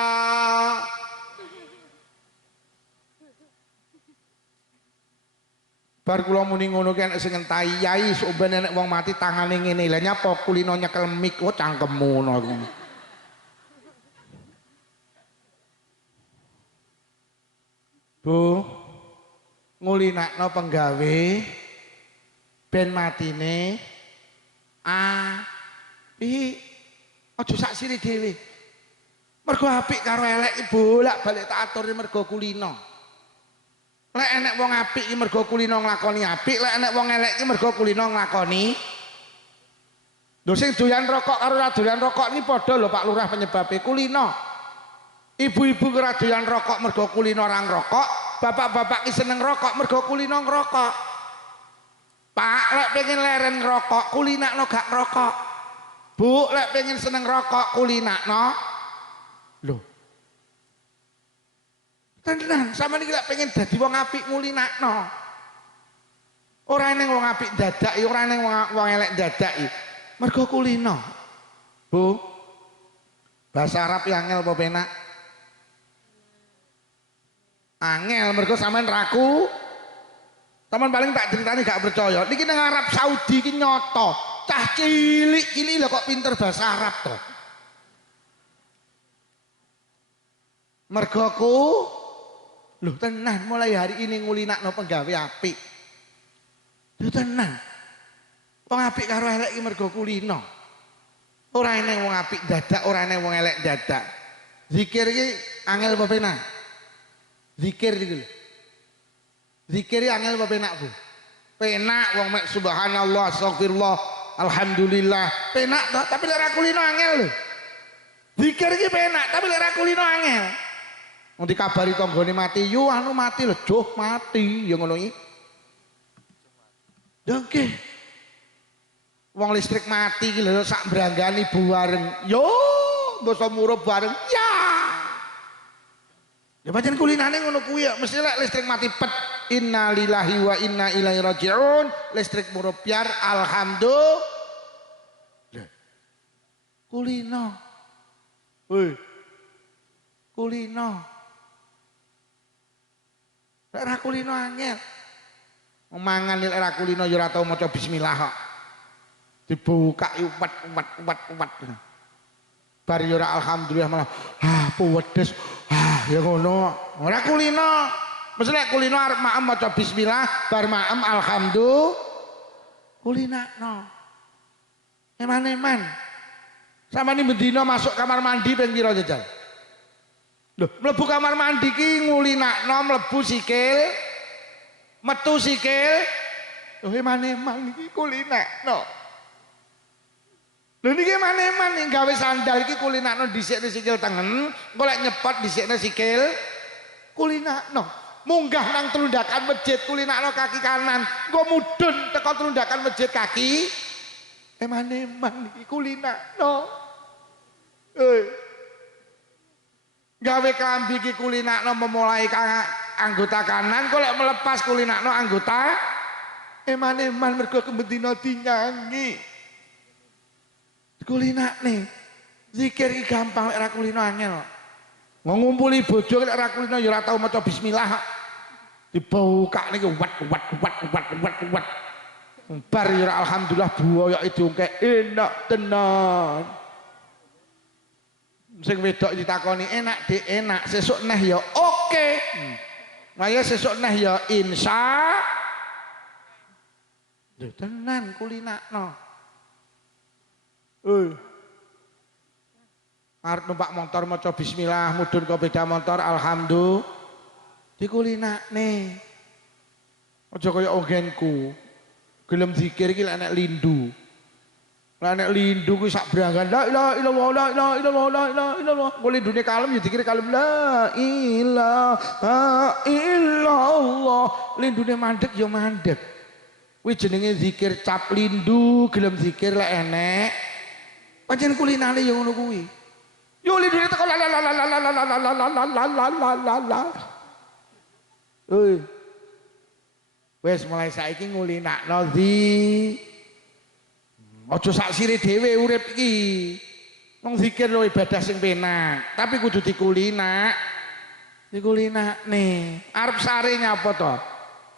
Bar kula muni ngono ki enek sing ngentahi yai sok ben enek wong mati tangane ngene. Lah nyapa kulino nyekel mik, oh cangkemmu ngono. Bu, ngulinakno penggawe ben matine apik. Aja sak sire dhewe. Mergo apik karo elek bolak-balik tak aturi mergo kulino. Lek enek wong apik iki mergo kulino nglakoni apik, lek enek wong elek iki mergo kulino nglakoni. Lho sing doyan rokok karo ora doyan rokok ni padha lho Pak Lurah penyebabe kulino. Ibu-ibu ora doyan rokok mergo kulino ora ngrokok, bapak-bapak iki seneng rokok mergo kulino ngrokok. Pak lek pengen leren ngrokok, kulinakno gak ngrokok. Bu lek pengen seneng rokok, kulinakno. Lho. Tenan, sama niki lek pengen dadi wong apik ngulinakno. Ora ning wong apik dadaki, ora ning wong elek dadaki. Mergo kulino. Bu. Bahasa Arab yang angel apa penak? Angel mergo sampean raku. Sampean paling tak ceritani gak percaya. Niki nang Arab Saudi iki nyoto. Cah cilik-cilik lho kok pinter bahasa Arab to. Mergo ku loh tenan mulai hari ini ngulinakno penggawe apik. Loh tenan. Wong apik karo elek iki mergo kulino. Ora enek wong apik dadak, ora enek wong elek dadak. Zikir iki angel apa penak? Zikir iki lho. Zikir iki angel apa penak, Bu? Penak wong mek subhanallah, astagfirullah, alhamdulillah. Penak toh, tapi lek ra kulino angel lho. Zikir iki penak, tapi lek ra kulino angel. Wong dikabari tanggane mati, yo anu mati lho, joh mati, ya ngono iki. Ya nggih. Wong listrik mati iki lho sak branggani bareng. Yo, basa murup bareng. Ya. Ya pancen kulinane ngono kuwi ya, mesti lek listrik mati pet. Innalillahi wa inna ilaihi rajiun. Listrik murup biar alhamdulillah. Kulino. Woi. Kulino. Lek kulino angel. Mangan lek ra kulino ya ora tau maca bismillah kok. Dibuka uwat. Bar ya ora alhamdulillah malah puwedes. Ya ngono. Ora kulino. Mesti kulino arep maem maca bismillah, bar maem alhamdulillah. Kulinakno. Eman-eman. Samane bendina masuk kamar mandi ping pira jajal? Lho, mlebu kamar mandi ki ngulinakno mlebu sikil, metu sikil. Lho eman-eman iki kulinakno. Lho niki eman-eman ning gawe sandal iki kulinakno dhisikne sikil tengen, engko lek nyepot dhisikne sikil kulinakno. Munggah nang telundakan masjid kulinakno kaki kanan, engko mudhun teko telundakan masjid kaki eman-eman iki kulinakno. Gawe klambi iki kulinakno memulai anggota kanan, kok lek melepas kulinakno anggota eman-eman mergo kembendina dinyanyi. Kulinakne zikir iki gampang lek ora kulino angel. Ngumpuli bojo lek ora kulino ya ora tau maca bismillah. Dibuka niki wat. Bar ya alhamdulillah buaya diungkek enak tenan. Sing wedok ditakoni enak Dik, enak. Sesuk neh ya oke. Maya sesuk neh ya insya. Lho tenan kulinakno. Arep numpak motor maca bismillah, mudhun ke beda motor alhamdulillah. Dikulinakne. Aja kaya ogenku. Gelem zikir iki lek nek lindu. Lah nek lindu kuwi sak brangan la ilaha illallah la ilaha illallah la ilaha illallah. Kok lindune kalem ya dikira kalem la ilaha illallah. Lindune mandek ya mandek. Kuwi jenenge zikir cap lindu, gelem zikir lek enek. Pancen kulinane ya ngono kuwi. Yo lindune teko la la la la la la la la la la la. Wes mulai saiki ngulinakno di. Aja sak sire dhewe urip iki. Wong zikir lho ibadah sing penak, tapi kudu dikulinak. Dikulinakne. Arep sare nyapa to?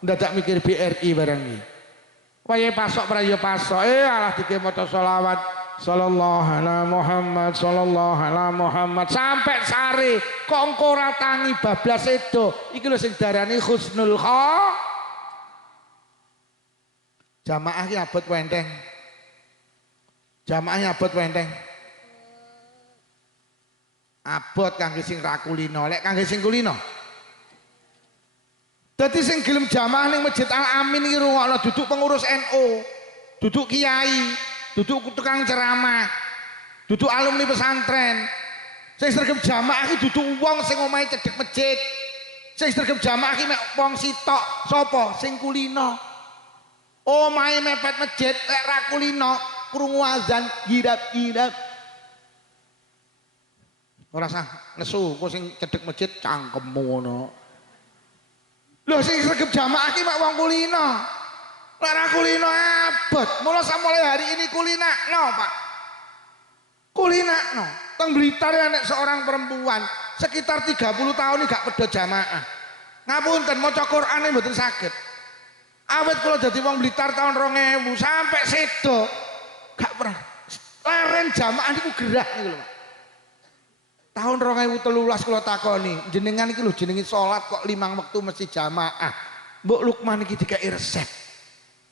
Ndadak mikir BRI barang iki. Wayahe pasok prayo pasok. Alah dike maca selawat sallallahu alaihi Muhammad sallallahu alaihi Muhammad sampai sare kok engko ora tangi bablas edo. Iki lho sing darani husnul khatimah. Jamaah ki abot wenteng. Jamaahnya abot wenteng. Abot kangge sing ra kulino, lek kangge sing kulino. Dadi sing gelem jamaah ning Masjid Al Amin iki rungokno duduk pengurus NU, duduk kiai, duduk tukang ceramah, duduk alumni pesantren. Sing sregep jamaah iki duduk wong sing omahe cedhek masjid. Sing sregep jamaah iki mek wong sitok, sapa? Sing kulino. Omahe mepet masjid lek ra kulino, krungu azan girap-girap. Ora sah nesu, kok sing cedhek masjid cangkemmu ngono. Lho sing sregep jamaah ki mek wong kulino. Lek ra kulino abot. Mula samulai hari ini kulinakno, Pak. Kulinakno. Teng Blitar nek seorang perempuan sekitar 30 tahun ini gak pedhot jamaah. Ngapunten maca Qur'ane mboten saged. Awet kula dadi wong Blitar tahun 2000 sampai sedo gak pernah leren jamaah niku gerah niku lho Pak. Tahun 2013 kula takoni, jenengan iki lho jenenge salat kok 5 wektu mesti jamaah. Mbok Lukman iki dikai resep.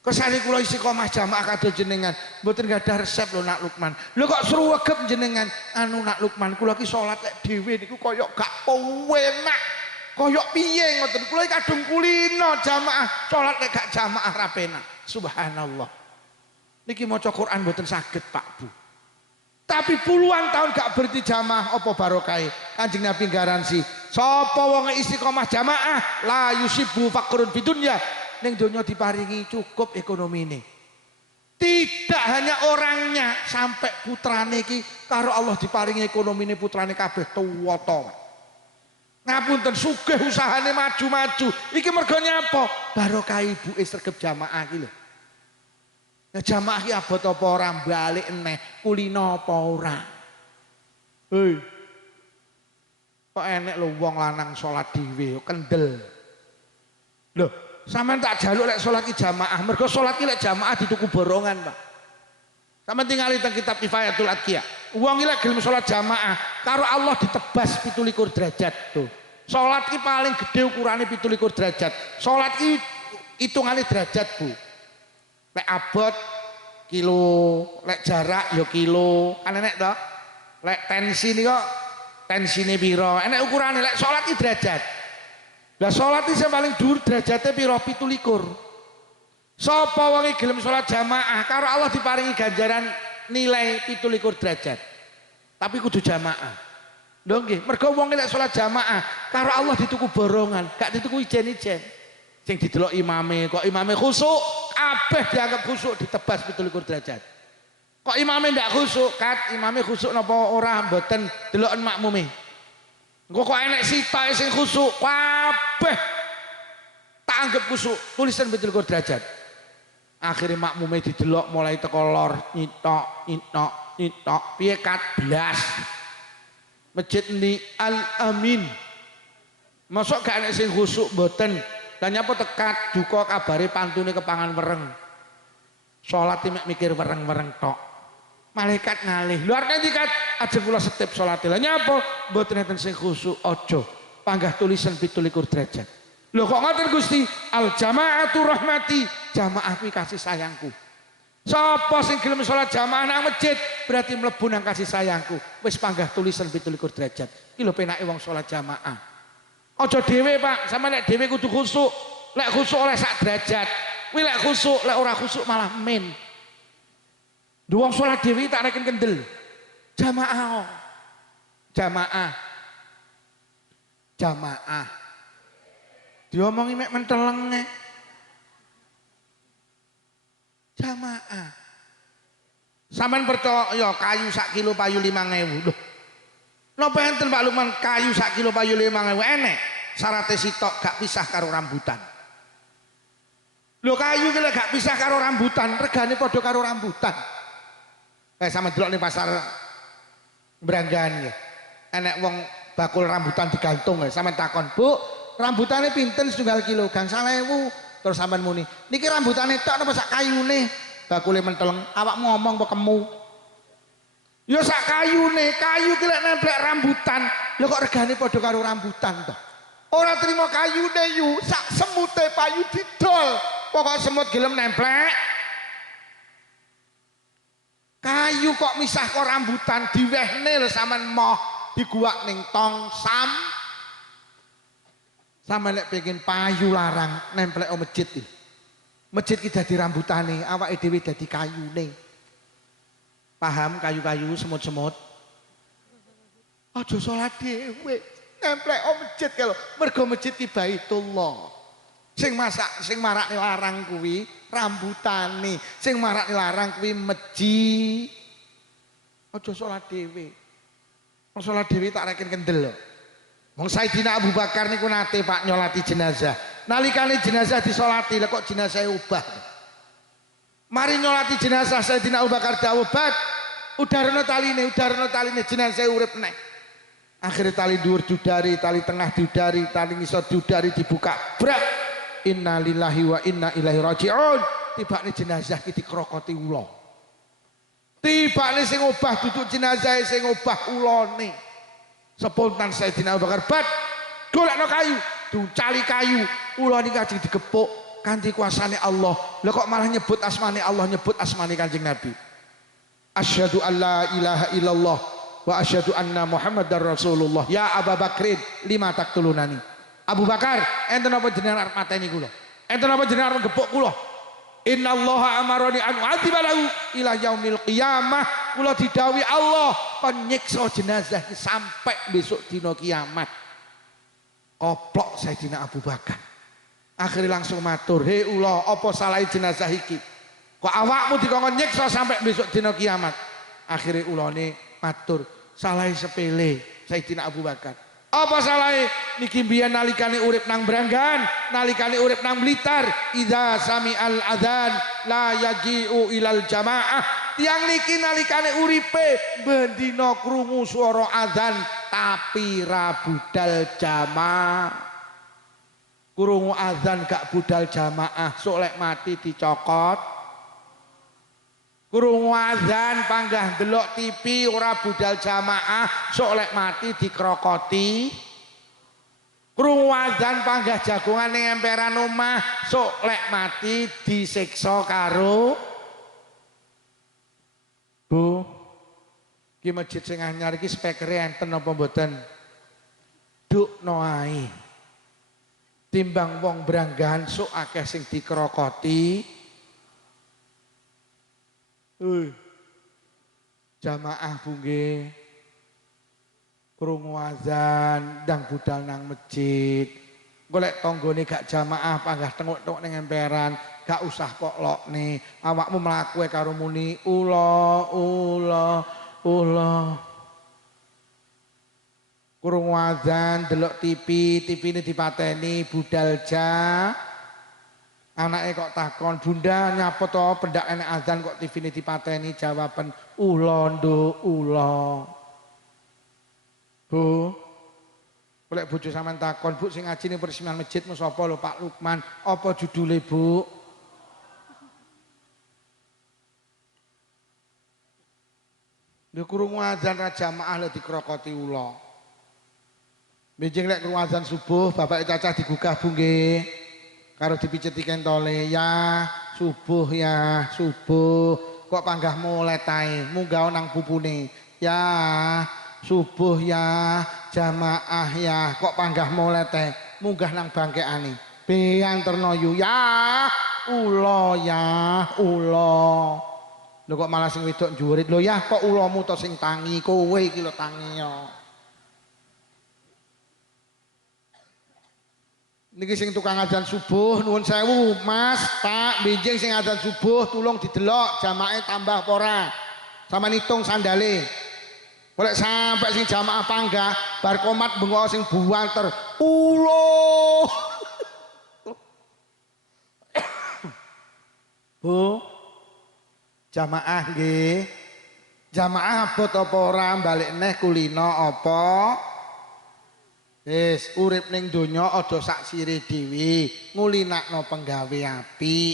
Kesane kula istiqomah jamaah kados jenengan, mboten gadah resep lho Nak Lukman. Lho kok sruwegep jenengan anu Nak Lukman, kula ki salat lek dhewe niku kaya gak penak. Kaya piye ngoten, kula iki kadung kulino jamaah, salat lek gak jamaah ra penak. Subhanallah. Niki maca Quran mboten saged Pak Bu. Tapi puluhan tahun gak berhenti jamaah apa barokahe. Kanjeng Nabi garansi, sapa wong istiqomah jamaah la yusibu faqrun bidunya, ning donya diparingi cukup ekonomine. Tidak hanya orangnya, sampai putrane iki karo Allah diparingi ekonomine putrane kabeh tuwa-tuwa. Ngapunten sugih usahane maju-maju. Iki mergo nyapa? Barokah ibuke sregep jamaah iki lho. Nah jamaah ki abot apa ora balik eneh, kulino apa ora. Hei. Kok enek lho wong lanang salat dhewe kendel. Lho, sampean tak jaluk lek salat ki jamaah, mergo salat ki lek jamaah dituku borongan, Pak. Sampeyan tingali teng kitab Kifayatul Atqiya. Wong iki lek gelem salat jamaah, karo Allah ditebas 17 derajat tuh. Salat ki paling gede ukurane 17 derajat. Salat ki hitungane derajat, Bu. Lek abot kilo, lek jarak ya kilo. Kan enek to? Lek tensi nih kok tensine piro? Enek ukurane. Lek salat ki derajat. Lah salat iki paling dhuwur derajate piro? 17. Sapa wong gelem salat jamaah karo Allah diparingi ganjaran nilai 17 derajat. Tapi kudu jamaah. Lho nggih, mergo wong nek salat jamaah karo Allah dituku borongan, gak dituku ijen-ijen. Sing didelok imame, kok imame khusuk, kabeh dianggap khusuk ditebas 17 derajat. Kok imame ndak khusuk, kat imame khusuk napa ora mboten deloken makmume. Engko kok enek sitoke sing khusuk, kabeh tak anggap khusuk, tulisan 17 derajat. Akhirnya makmume didelok mulai teko lor nyitok piye kat blas masjid ni Al Amin mosok gak enek sing khusuk mboten lan nyapa tekat duka kabare pantune kepangan wereng salat mek mikir wereng-wereng tok malaikat ngalih luar nanti kat ajeng kula setip salate lha nyapa mboten enten sing khusuk aja panggah tulisan 17 derajat. Lho kok ngoten Gusti? Al jamaatu rahmati, jamaah kuwi kasih sayangku. Sapa sing gelem salat jamaah nang masjid berarti mlebu nang kasih sayangku. Wis panggah tulisan 17 derajat. Iki lho penake wong salat jamaah. Aja dhewe, Pak, sampe nek dhewe kudu khusuk. Lek khusuk oleh sak derajat. Kuwi lek khusuk, lek ora khusuk malah min. Wong salat dhewe tak reken kendel. Jamaah. Jamaah. Jamaah. Diomongi mek mentelenge jamaah sampean percaya kayu sak kilo payu 5.000 lho napa enten Pak Lukman kayu sak kilo payu 5.000 enek syaraté sitok gak pisah karo rambutan lho kayu ki gak pisah karo rambutan regane padha karo rambutan sampe delok ning pasar Branggan ya enek wong bakul rambutan digantung ya sampean takon Bu rambutannya pinten setunggal kilo gangsal 1.000 terus sampean muni niki rambutane tok napa sak kayune bakule menteleng awak ngomong apa kemu ya sak kayune kayu ki lek nemplek rambutan lho kok regane padha karo rambutan to ora trimo kayune yu sak semute payu didol pokok semut gelem nemplek kayu kok misah kok rambutan diwehne lho sampean moh diguwak ning tong sam sama lek pengen payu larang nemplek o masjid iki. Masjid ki dadi rambutane, awake dhewe dadi kayune. Paham kayu-kayu semut-semut? Aja salat dhewe, nemplek o masjid kalau mergo masjid ki Baitullah. Sing marakne larang kuwi rambutane, sing marakne larang kuwi masjid. Aja salat dhewe. Wong salat dhewe tak reken kendel lho. Wong Sayyidina Abu Bakar niku nate Pak nyolati jenazah. Nalikane jenazah disolati lha kok jenazah ubah. Mari nyolati jenazah Sayyidina Abu Bakar dawuh bat udarana taline jenazah urip neh. Akhire tali dhuwur diudari, tali tengah diudari, tali ngisor diudari dibuka. Brak. Innalillahi wa inna ilaihi raji'un. Tibane jenazah iki dikrokoti ula. Tibane sing obah duduk jenazah sing obah ulane. Spontan Sayyidina Abu Bakar bat golekno kayu dicali kayu ula niki ajeng digepuk kanthi kuasane Allah lha kok malah nyebut asmane Allah nyebut asmane Kanjeng Nabi asyhadu alla ilaha illallah wa asyhadu anna Muhammadar Rasulullah ya Abu Bakrin lima taktulunani Abu Bakar enten apa jenengan arep mateni kula enten apa jenengan arep gepuk kula innallaha amarani an u'adzibalahu ila yaumil qiyamah kula didhawuhi Allah kon nyiksa jenazah sampai besok dina kiamat koplok Sayyidina Abu Bakar akhirnya langsung matur he ula apa salah jenazah iki kok awakmu dikongkon nyiksa sampai besok dina kiamat akhirnya ulane matur salah sepele Sayyidina Abu Bakar apa salahnya niki mbiyen nalikane urip nang Branggan nalikane urip nang Blitar idza sami'al adzan la yaji'u ilal jamaah tiang niki nalikane uripe bendina krungu swara adzan tapi ra budal jamaah krungu adzan gak budal jamaah sok lek mati dicokot krungu adzan panggah delok TV ora budal jamaah sok lek mati dikrokoti Krungu adzan panggah jagongan ning emperan omah, sok lek mati disiksa karo Bu. Ki masjid sing anyar iki spekere enten apa mboten? Dukno ae. Timbang wong branggahan sok akeh sing dikrokoti. Jamaah Bu nggih. Krungu azan ndang budal nang masjid. Golek tanggane gak jamaah panggah tengok-tengok ning emperan, gak usah kok lokne. Awakmu mlaku karo muni ula. Krungu azan delok TV, TV-ne dipateni budal ja. Anake kok takon, "Bunda nyapa to pendak enek azan kok TV-ne dipateni?" Jawaban, "Ula nduk, ula." Bu, boleh bojo sampean takon, "Bu sing ngaji ning peresmian masjid sapa lho Pak Lukman? Apa judule, Bu?" Lha krungu azan ra jamaah lho dikrokoti ula. Benjing lek krungu azan subuh, bapak cacah digugah Bu nggih. Karo dipiceti kentole, "Ya, subuh ya, subuh." Kok panggah mulai tae, munggah nang pupune. "Ya, subuh ya, jamaah ya." Kok panggah mulai teh, munggah nang bangkeane. Beang ternoyu, "Ya, ula ya, ula." Lho kok malah sing wedok njurit, "Lho ya kok ulamu to sing tangi, kowe iki lho tangi ya." Niki sing tukang adzan subuh nuwun sewu, Mas, Pak, benjing sing adzan subuh tulung didelok jamaah tambah apa ora. Sama nitung sandale. Boleh sampai sing jamaah panggah bar komat bengok sing buanter ulo. Bu, jamaah nggih. Jamaah abot apa ora balik neh kulino apa? Wis urip ning donya aja sak sire dhewe, ngulinakno penggawe apik.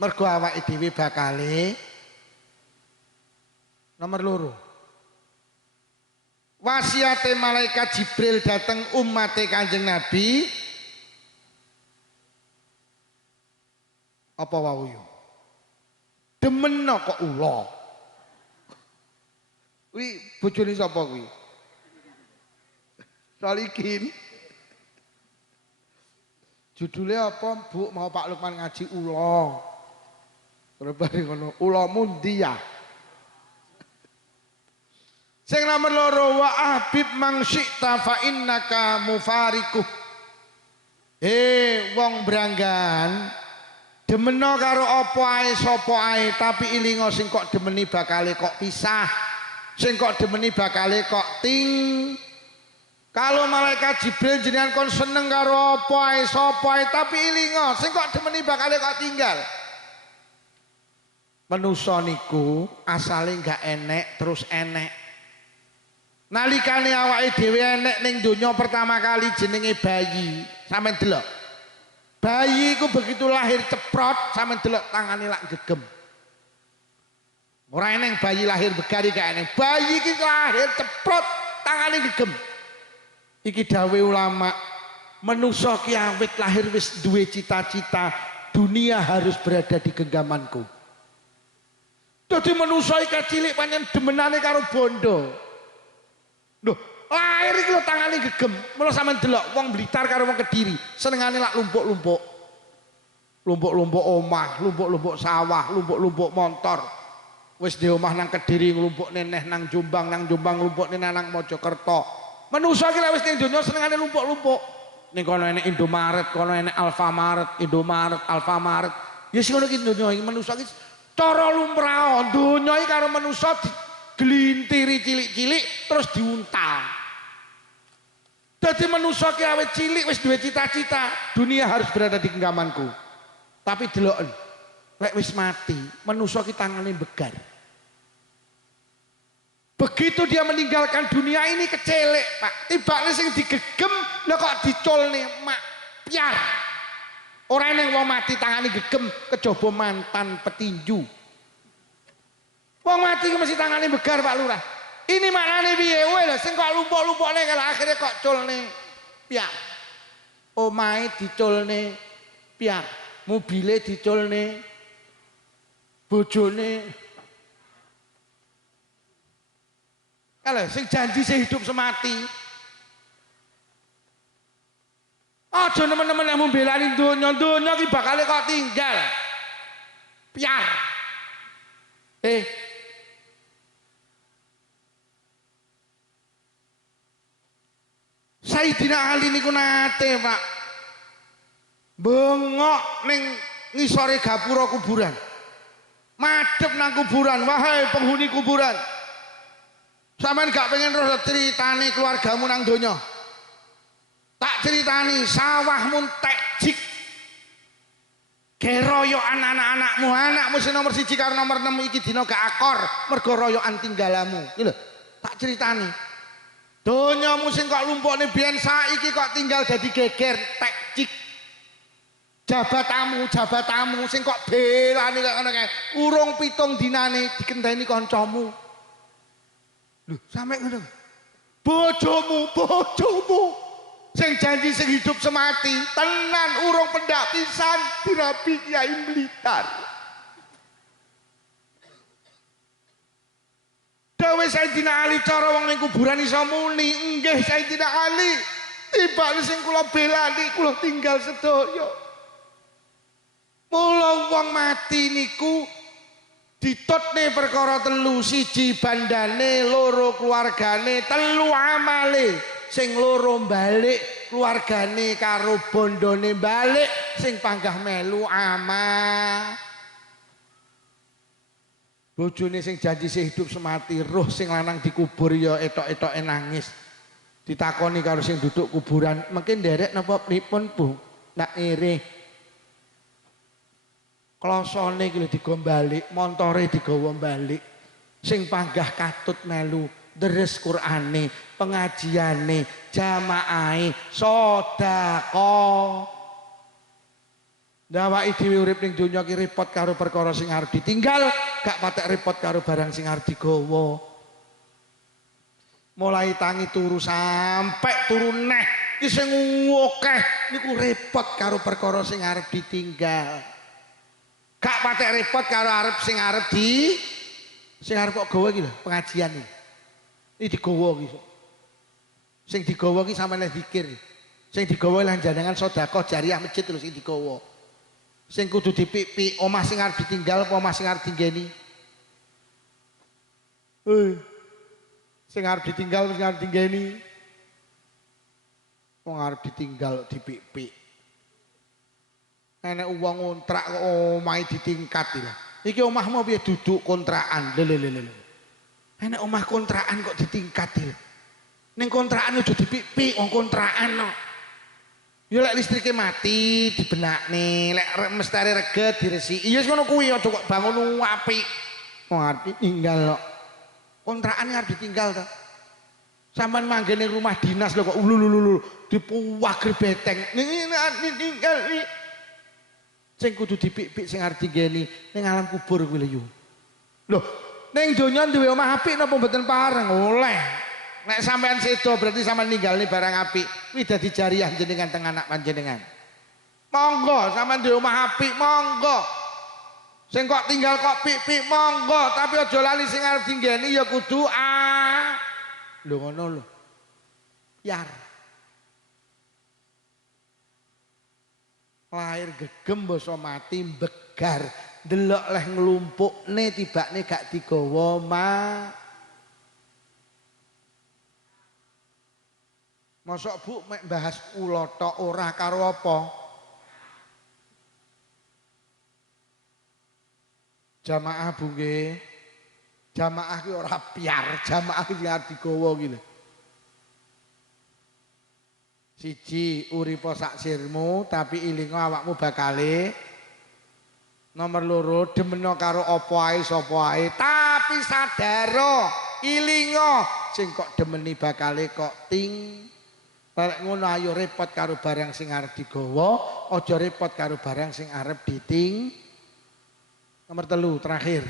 Mergo awake dhewe bakale nomor loro. Wasiate malaikat Jibril dateng ummate Kanjeng Nabi apa wau yo? Demeno kok ula. Kuwi bojone sapa kuwi? Solikin. Judulnya apa, Bu? Mau Pak Lukman ngaji ula. Terus bari ngono, ula mundi ya. Sing nomor loro, wa habib mang syi'ta fa innaka mufariquh. Wong branggan demeno karo apa ae sapa ae, tapi ilingo sing kok demeni bakale kok pisah. Sing kok demeni bakale kok ting. Kalau malaikat Jibril jenengan kon seneng karo apa ae sapa ae, tapi ilingo sing kok demeni bakale kok tinggal. Manusa niku asale enggak enek terus enek. Nalikane awake dhewe enek ning donya pertama kali jenenge bayi. Sampeyan delok. Bayi iku begitu lahir ceprot, sampeyan delok tangane lak gegem. Ora eneng bayi lahir begari gak eneng. Bayi iki lahir ceprot, tangane gegem. Iki dawe ulama, manusa ki awit lahir wis duwe cita-cita, dunia harus berada di genggamanku. Dadi manusa iki cilik pancen demenane karo bondo. Loh, lahir iki lho tangane gegem. Mula sampean delok wong Blitar karo wong Kediri, senengane lak lumpuk-lumpuk. Lumpuk-lumpuk omah, lumpuk-lumpuk sawah, lumpuk-lumpuk montor. Wis di omah nang Kediri nglumpuk neneh nang Jombang, nang Jombang nglumpuk neneh nang Mojokerto. Manusa iki lek wis ning donya senengane lumpuk-lumpuk. Ning kono enek Indomaret, kono enek Alfamaret, Indomaret, Alfamaret. Ya sing ngono iki donya iki manusa iki cara lumrah. Donya iki karo manusa diglintiri cilik-cilik terus diuntal. Dadi manusa ki awet cilik wis duwe cita-cita, dunia harus berada di genggamanku. Tapi deloken, lek wis mati, manusa ki tangane begar. Begitu dia meninggalkan dunia ini kecelek, Pak. Tibane sing digegem lho kok diculne mak piar. Ora ning wong mati tangane gegem kejaba mantan petinju. Wong mati ku mesti tangane begar, Pak Lurah. Ini maknane piye kowe lho sing kok lumpuk-lumpukne kalau akhirnya kok culne piar. omahe diculne piar, mobile diculne bojone. Kalau sing janji sing hidup semati. Aja nemen-nemen yang membelani donya ki bakal kok tinggal. Piar. Sayyidina Ali niku nate, Pak. Bengok ning ngisore gapura kuburan. Madhep nang kuburan, wahai penghuni kuburan. Sampeyan gak pengen roh ceritane keluargamu nang donya. Tak ceritani sawahmu tekjik. Geroyokan anak-anakmu, anakmu sing nomor 1 karo nomor 6 iki dina gak akor mergo royokan tinggalamu. Iki lho, tak ceritani. Donyamu sing kok lumpukne biyen saiki kok tinggal dadi geger tekjik. Jabatamu sing kok belani kok ngono kae. Urung 7 dinane dikenteni kancamu. Lho, sampe ngono. Bojomu sing janji sing hidup semati tenan urung pendak pisan dirabi Kiai Blitar. Dawe Sayyidina Ali cara wong ning kuburan iso muni, nggih Sayyidina Ali, tibane sing kula belani kula tinggal sedaya. Mula wong mati niku ditutne perkara 3, 1 bandane, 2 keluargane, 3 amale. Sing 2 balik keluargane karo bondone balik, sing panggah melu ama. Bojone sing janji sing hidup semati, roh sing lanang dikubur ya etok-etoke nangis. Ditakoni karo sing duduk kuburan, mungkin nderek napa pripun Bu? Nak ire. Klosone iki lho digo balik, montore digawa balik. Sing panggah katut melu deres Qur'ane, pengajiane, jamaahe, sedekah. Ndawaki dhewe urip ning donya ki repot karo perkara sing arep ditinggal, gak patek repot karo barang sing arep digawa. Mulai tangi turu sampai turu neh ki sing akeh niku repot karo perkara sing arep ditinggal. Gak patek repot karo arep sing arep kok gawa iki lho, pengajian iki. Iki digawa iki. Sing digawa iki sampeyan zikir. Sing digawa lan jenengan sedekah jariah masjid lho sing digawa. Sing kudu dipik-pik omah sing arep ditinggal apa omah sing arep dinggeni? Sing arep ditinggal sing arep dinggeni? Wong arep ditinggal dipik-pik. Enek wong ngontrak kok omahe ditingkat lho. Iki omahmu piye duduk kontrakan. Lho. Enek omah kontrakan kok ditingkat lho. Ning kontrakan aja dipik-pik wong kontrakan no. Ya lek listrike mati dibenakne, lek mestari reget diresiki. Ya wis ngono kuwi aja kok bangun apik. Wong arep tinggal kok. Kontrakan arep ditinggal to. Sampeyan manggene rumah dinas lho kok lulu dipuwagri beteng. Tinggal iki. Sing kudu dipik-pik sing arep dinggeni ning alam kubur kuwi lho. Lho, ning donya duwe omah apik napa mboten pareng? Oleh. Nek sampean sedo berarti sampean ninggalne barang apik. Kuwi dadi jariah jenengan teng anak panjenengan. Monggo sampean duwe omah apik, monggo. Sing kok tinggal kok pik-pik monggo, tapi aja lali sing arep dinggeni ya kudu lho ngono lho. Piar. Lahir gegem basa mati mbegar, ndelok leh nglumpukne tibakne gak digawa Mosok Bu mek bahas kula tok ora karo apa? Jamaah Bu nggih. Jamaah ki ora piar, jamaah ki arep digawa ki lho. 1 uripa sak sirmu tapi ilinga awakmu bakale. Nomor 2 demeno karo apa ae sapa ae tapi sadaro ilinga sing kok demeni bakale kok ting. Lek ngono ayo repot karo barang sing arep digawa, aja repot karo barang sing arep diting. Nomor 3 terakhir.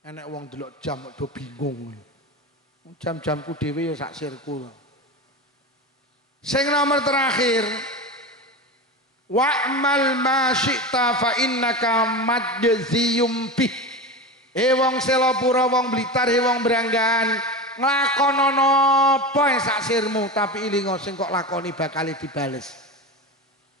Enek wong delok jam do bingung. Jam-jamku dhewe ya sak sirku. Sing nomor terakhir, wa'mal ma syi'ta fa innaka majziyum bih. Wong Selopura, wong Blitar, wong Branggahan, nglakonono apa sak sirmu tapi ilingo sing kok lakoni bakal dibales.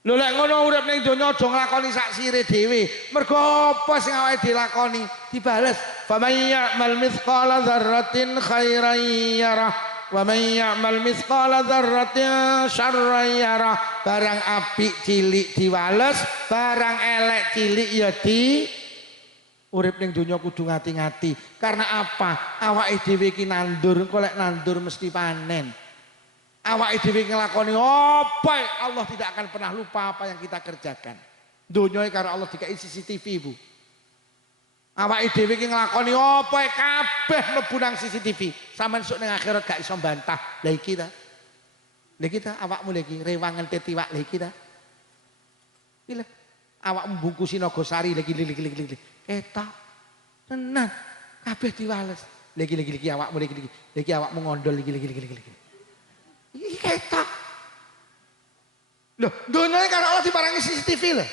Lho lek ngono urip ning donya aja nglakoni sak sire dhewe. Mergo apa sing awake dilakoni dibales. Fa may ya'mal mithqala dzarratin khairan yarah wa may ya'mal mithqala dzarratin syarran yarah. Barang apik cilik diwales, barang elek cilik ya di urip ning donya kudu ngati-ngati. Karena apa? Awake dhewe iki nandur, kok lek nandur mesti panen. Awake dhewe nglakoni apa Allah tidak akan pernah lupa apa yang kita kerjakan. Donya karo Allah dikai CCTV, Bu. Awake dhewe iki nglakoni apa kabeh mlebu nang CCTV. Sampeyan sok ning akhirat gak iso bantah. Lah iki ta. Lah iki ta awakmu lha iki rewangan tetiwak lha iki ta. Iki lho awakmu bungkusi Nagosari lagi ketok tenan kabeh diwales lagi awakmu lagi awakmu ngondol lagi iki ketok lho dunyane karo Allah diparangi CCTV lho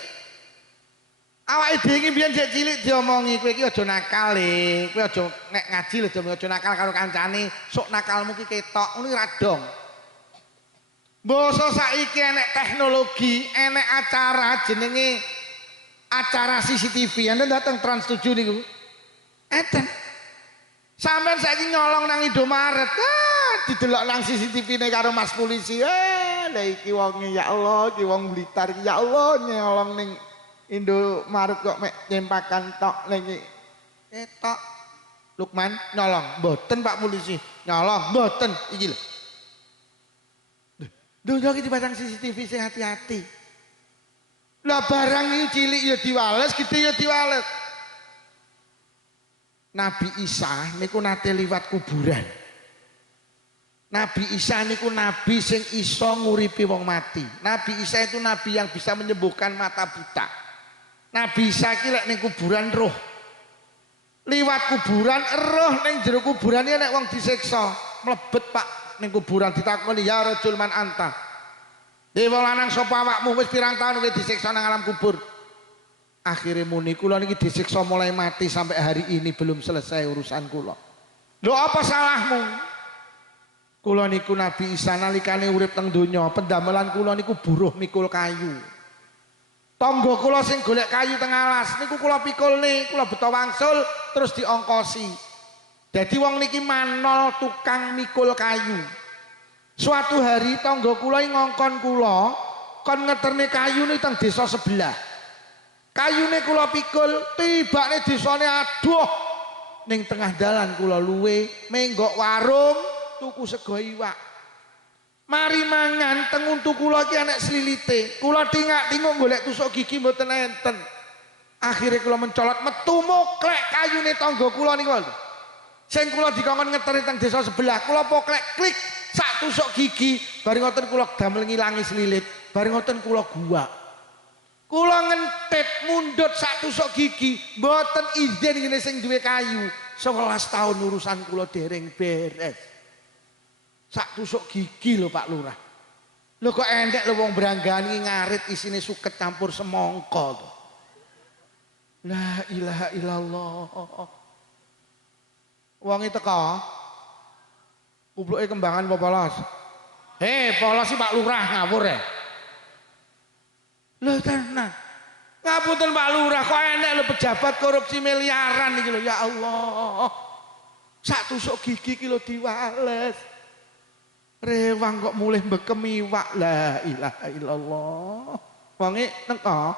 awake dhewe iki biyen jek cilik diomongi kowe iki aja nakal kowe aja nek ngaji lho aja nakal karo kancane sok nakalmu ki ketok ngono ra dong. Basa saiki enek teknologi enek acara jenenge acara CCTV, Anda datang Trans 7 niku. Eten. Sampeyan saiki nyolong nang Indomaret, didelok nang CCTV ne karo Mas polisi. Lah iki wonge ya Allah, iki wong Blitar ya Allah nyolong ning Indomaret kok mek nyempakan tok lagi. Ketok. Lukman nyolong, mboten Pak polisi. Nyolong, mboten iki lho. Donya iki dipasang CCTV sing hati-hati. Lah barang ini cilik ya diwales, gede ya diwales. Nabi Isa niku nate liwat kuburan. Nabi Isa niku nabi sing iso nguripi wong mati. Nabi Isa itu nabi yang bisa menyembuhkan mata buta. Nabi Isa iki lek ning kuburan roh. Liwat kuburan roh ning jero kuburan iki nek wong disiksa, mlebet Pak ning kuburan ditakoni ya rajul man anta. Dewa lanang sapa awakmu wis pirang tahun kowe disiksa nang alam kubur. Akhire muni kula niki disiksa mulai mati sampai hari ini belum selesai urusan kula. Lho apa salahmu? Kula niku Nabi Isa nalikane urip teng donya, pendamelan kula niku buruh mikul kayu. Tangga kula sing golek kayu teng alas niku kula pikulne, kula beto wangsul terus diongkosi. Dadi wong niki manol tukang mikul kayu. Suatu hari tangga kula ngongkon kula kon ngeterne kayune teng desa sebelah. Kayune kula pikul tibane desane aduh ning tengah dalan kula luwe menggok warung tuku sego iwak. Mari mangan teng untu kula iki enek slilite. Kula tingak-tinguk golek tusuk gigi mboten enten. Akhire kula mencolot metu moklek kayune tangga kula niku. Sing kula dikongkon ngeterne teng desa sebelah kula poklek klik sak tusuk gigi bareng ngoten kula damel ngilangi slilit bareng ngoten kula guwak kula ngentit mundhut sak tusuk gigi mboten izin ngene sing duwe kayu 11 tahun urusan kula dereng beres sak tusuk gigi lho Pak Lurah lho kok endek lho wong Branggahan iki ngarit isine suket campur semangka to la ilaha illallah wong iki teko Kupluke kembangan apa polos? Polos sih Pak Lurah ngawur ya. Lho tenan. Ngapunten Pak Lurah kok enek lho pejabat korupsi miliaran iki lho ya Allah. Sak tusuk gigi ki lho diwales. Rewang kok mulih mbekem iwak la ilaha illallah. Wonge teko.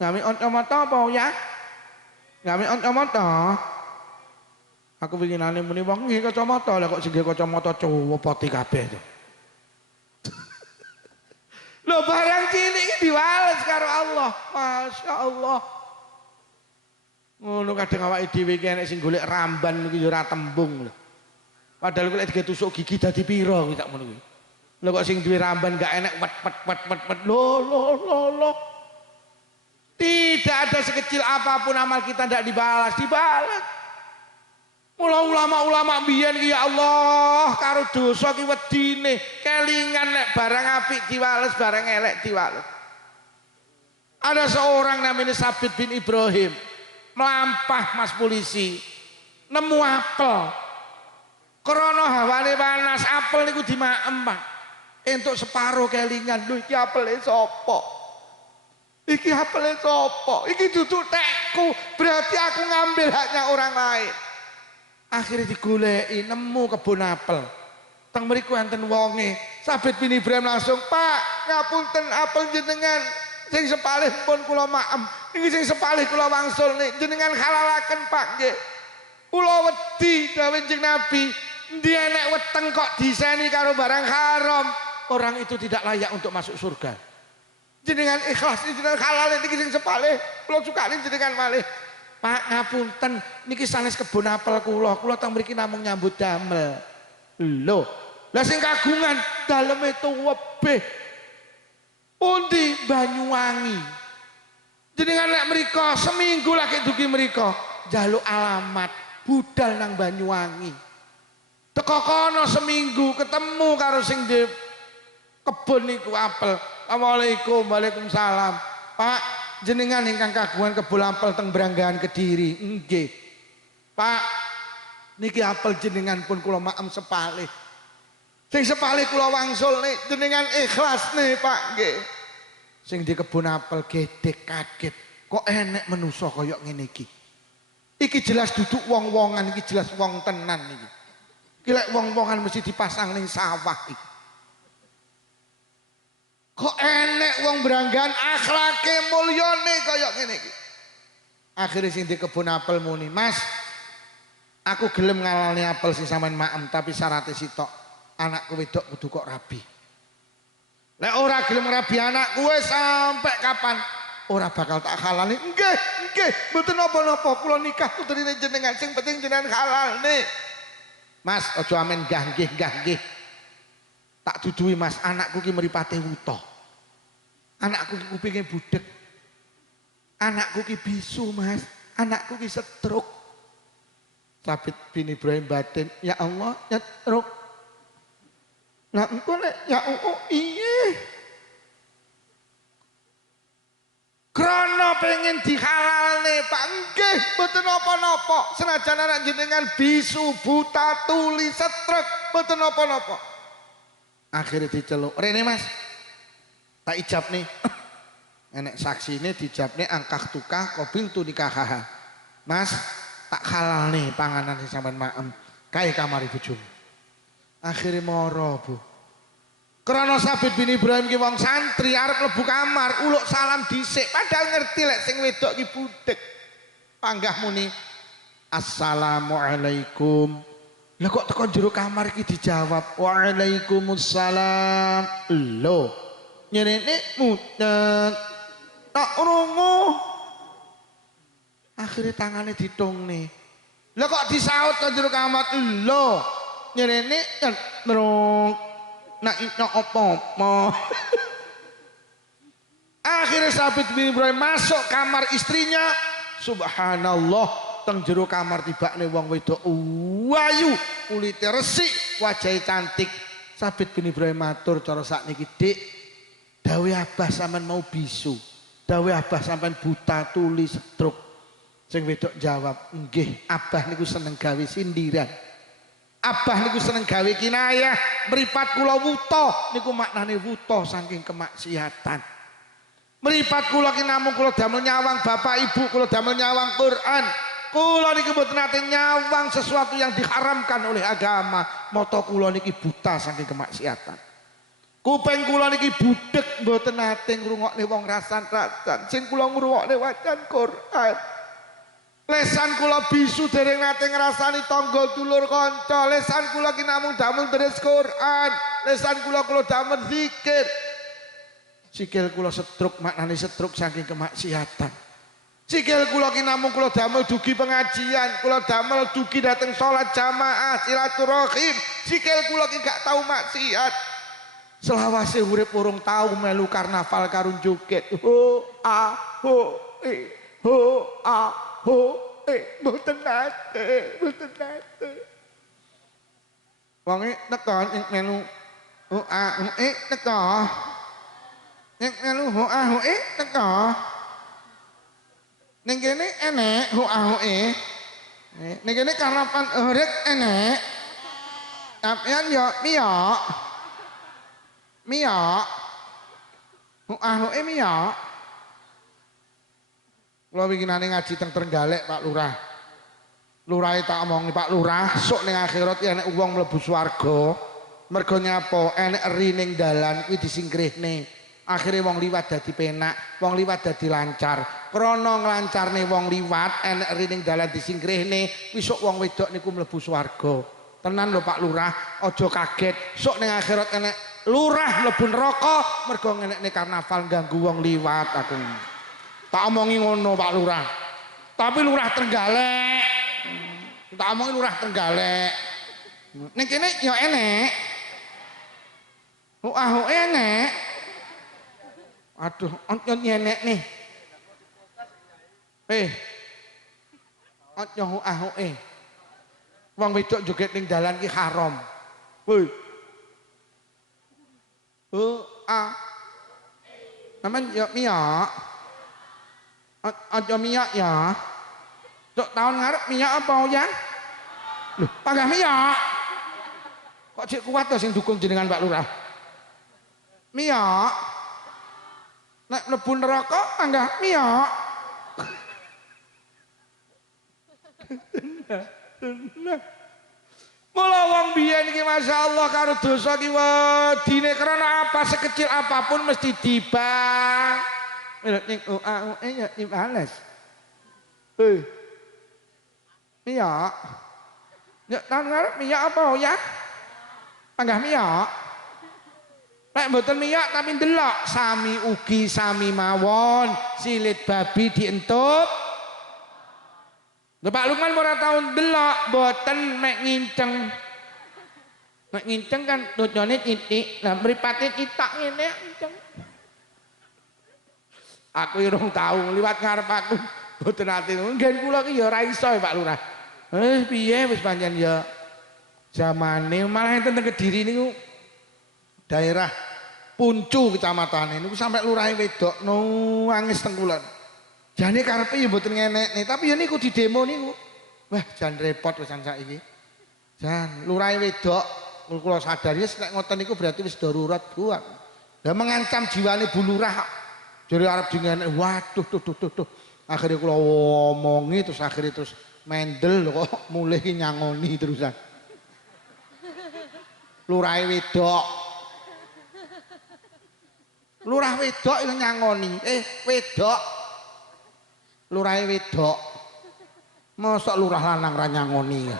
Ngami kacamata apa ya? Ngami kacamata. Aku winginane muni wong nggih kacamata lah kok sing nggih kacamata cowok poti kabeh to. Lho barang cilik iki diwales karo Allah. Masya Allah. Ngono kadang awake dhewe iki enek sing golek ramban iki ora tembung lho. Padahal kok lek tusuk gigi dadi pira kuwi tak ngono kuwi. Lho kok sing duwe ramban gak enek wet. Loh. Tidak ada sekecil apapun amal kita tidak dibalas. Mula ulama-ulama mbiyen iki ya Allah karo dosa ki wedine kelingan nek barang apik diwales barang elek diwales. Ada seorang namanya Sabit bin Ibrahim melampah Mas polisi nemu apel krana hawane panas apel niku dimaem Pak entuk separo kelingan lho iki apele sapa iki apele sapa iki duduk tekku berarti aku ngambil haknya orang lain. Akhirnya digoleki nemu kebun apel teng mriku enten wonge. Sabit bin Ibrahim langsung, Pak ngapunten apel jenengan sing sepalih pun kula maem iki sing sepalih kula wangsul nih jenengan halalaken Pak nggih. Kula wedi dawuh Kanjeng Nabi endi enek weteng kok diseni karo barang haram, orang itu tidak layak untuk masuk surga. Jenengan ikhlas jenengan halal niki sing sepalih kula sukani jenengan malih. Pak ngapunten niki sanes kebun apel kula teng mriki namung nyambut damel. Lho, lah sing kagungan daleme tuwebeh. Pundi Banyuwangi. Jenengan nek mriko seminggu lagi dugi mriko njaluk alamat budal nang Banyuwangi. Teko kono seminggu ketemu karo sing di kebun niku apel. Assalamualaikum, waalaikumsalam. Pak jenengan ingkang kagungan kebun apel teng Branggahan Kediri. Nggih. Pak niki apel jenengan pun kula maem sepalih. Sing sepalih kula wangsul nih jenengan ikhlas nih Pak nggih. Sing di kebun apel gedhe kaget. Kok enek menusa kaya ngene iki. Iki jelas duduk wong-wongan iki jelas wong tenan iki. Iki lek wong-wongan mesti dipasang ning sawah iki. Kok enek wong Branggahan akhlake mulyane kaya ngene iki. Akhire sing di kebun apel muni, Mas, aku gelem ngalani apel sing sampean maem tapi syaratnya sitok anakku wedok kudu kok rabi. Lek ora gelem rabi anakku wis sampai kapan ora bakal tak halali. Nggih, mboten napa-napa kula nikah putrine jenengan sing penting jenengan halal nih. Mas, aja amen nggih. Tak duduhi Mas, anakku ki mripate wuta. Anakku ki kupinge budek. Anakku ki bisu Mas, anakku ki stroke. Sabit bin Ibrahim batin, ya Allah, ya stroke. Nah engko nek ya iya. Krana pengen dihalalne Pak nggih mboten napa-napa. Senajan anak jenengan bisu, buta, tuli, stroke, mboten napa-napa. Akhirnya diceluk, rene Mas. Tak ijab nih. Enek saksi ini dijab nih angkah tukah kobil tu nikah. Mas tak halal nih panganan sing sampean maem. Kae kamari bojomu. Akhirnya moro Bu. Krana Sabit bin Ibrahim ki wong santri arep mlebu kamar uluk salam dhisik padahal ngerti lek sing wedok ki budek. Panggah muni Assalamualaikum. Lah kok teko jero kamar iki dijawab Waalaikumsalam. Lho nyerene mudeng tak rungu. Akhirnya tangannya ditongne. Lah kok disaut ke jero kamar. Lho nyerene terung nak apa-apa. Akhirnya Sabit bin Ibrahim masuk kamar istrinya. Subhanallah teng jero kamar tibakne wong wedok wayu, kulite resik, wajahnya cantik. Sabit bin Ibrahim matur cara sakniki, Dik, dawuh Abah sampean mau bisu, dawuh Abah sampean buta, tuli, stroke. Sing wedok jawab, nggih, Abah niku seneng gawe sindiran. Abah niku seneng gawe kinayah, mripat kula wuta niku maknane wuta saking kemaksiatan. Mripat kula ki namung kula damel nyawang bapak ibu, kula damel nyawang Quran. Kula niki mboten nate nyawang sesuatu yang diharamkan oleh agama. Mata kula niki buta saking kemaksiatan. Kuping kula niki budek mboten nate ngrungokne wong rasan-rasan. Sing kula ngrungokne wacan Quran. Lesan kula bisu dereng nate ngrasani tangga dulur kanca. Lesan kula ki namung damel deres Quran. Lesan kula damel zikir. Sikil kula setruk maknane setruk saking kemaksiatan. Sikil kula ki namung kula damel dugi pengajian, kula damel dugi dateng salat jamaah, silaturahim. Sikil kula ki gak tau maksiat. Selawase urip urung tau melu karnaval karun joget. Ho a ho e ho a ho mboten nate, mboten nate. Wong teko ing melu teko. Ing melu teko. Ning kene enek ning kene karapan urip enek. Sampeyan yo miyok. Miyok. Miyok. Kula winginane ngaji teng Trenggalek Pak Lurah. Lurahe tak omongi Pak Lurah, sok ning akhirat nek wong mlebu swarga, mergo nyapa enek eri ning dalan kuwi disingkrihne. Akhire wong liwat dadi penak, wong liwat dadi lancar. Krana nglancarne wong liwat enek eri ning dalan disingkrihne, kuwi sok wong wedok niku mlebu swarga. Tenan lho Pak Lurah, aja kaget. Sok ning akhirat enek lurah mlebu neraka mergo ngenekne karnaval ganggu wong liwat aku. Tak omongi ngono Pak Lurah. Tapi Lurah Trenggalek. Tak omongi Lurah Trenggalek. Ning kene ya enek. Enek. Aduh, onco enek nih. Onco wong wedok joget ning dalan ki haram. Woi. Naman ya miyok. Aja minyak ya. Tok tahun ngarep minyak apa ya? Loh, panggah minyak. Kok cek kuat to sing dukung jenengan Pak Lurah? Minyak. Nek mlebu neraka panggah minyak. Mula wong biyen iki masyaallah karo dosa ki wedine krana apa sekecil apapun mesti dibang. Ning ya dibales. Minyak. Ya tahun ngarep minyak apa ya? Panggah minyak. Nek mboten minyak tapi ndelok sami ugi sami mawon, silit babi dientup. Lho Pak Lukman ora tau ndelok, mboten mek nginceng. Mek nginceng kan donyane titik, lah mripate citak ngene nginceng. Aku urung tahu liwat ngarep aku mboten ati. Nggen kula ki ya ora iso Pak Lurah. Piye wis pancen ya zamane malah enten teng Kediri niku daerah Puncu kecamatan niku sampai lurahe wedok nangis teng kula. Jane karepe ya mboten ngenekne, tapi ya niku di demo niku. Wah, jan repot wisan saiki. Jan lurahe wedok kula sadari nek ngoten niku berarti wis darurat buat. Lah mengancam jiwane Bu Lurah. Jadi Arab dengan waduh tuh. Akhirnya kula omongi terus akhirnya terus mendel kok mulai nyangoni terusan. Lurah wedok. Lurah wedok itu nyangoni. Wedok. Lurah wedok. Mosok lurah lanang ra nyangoni.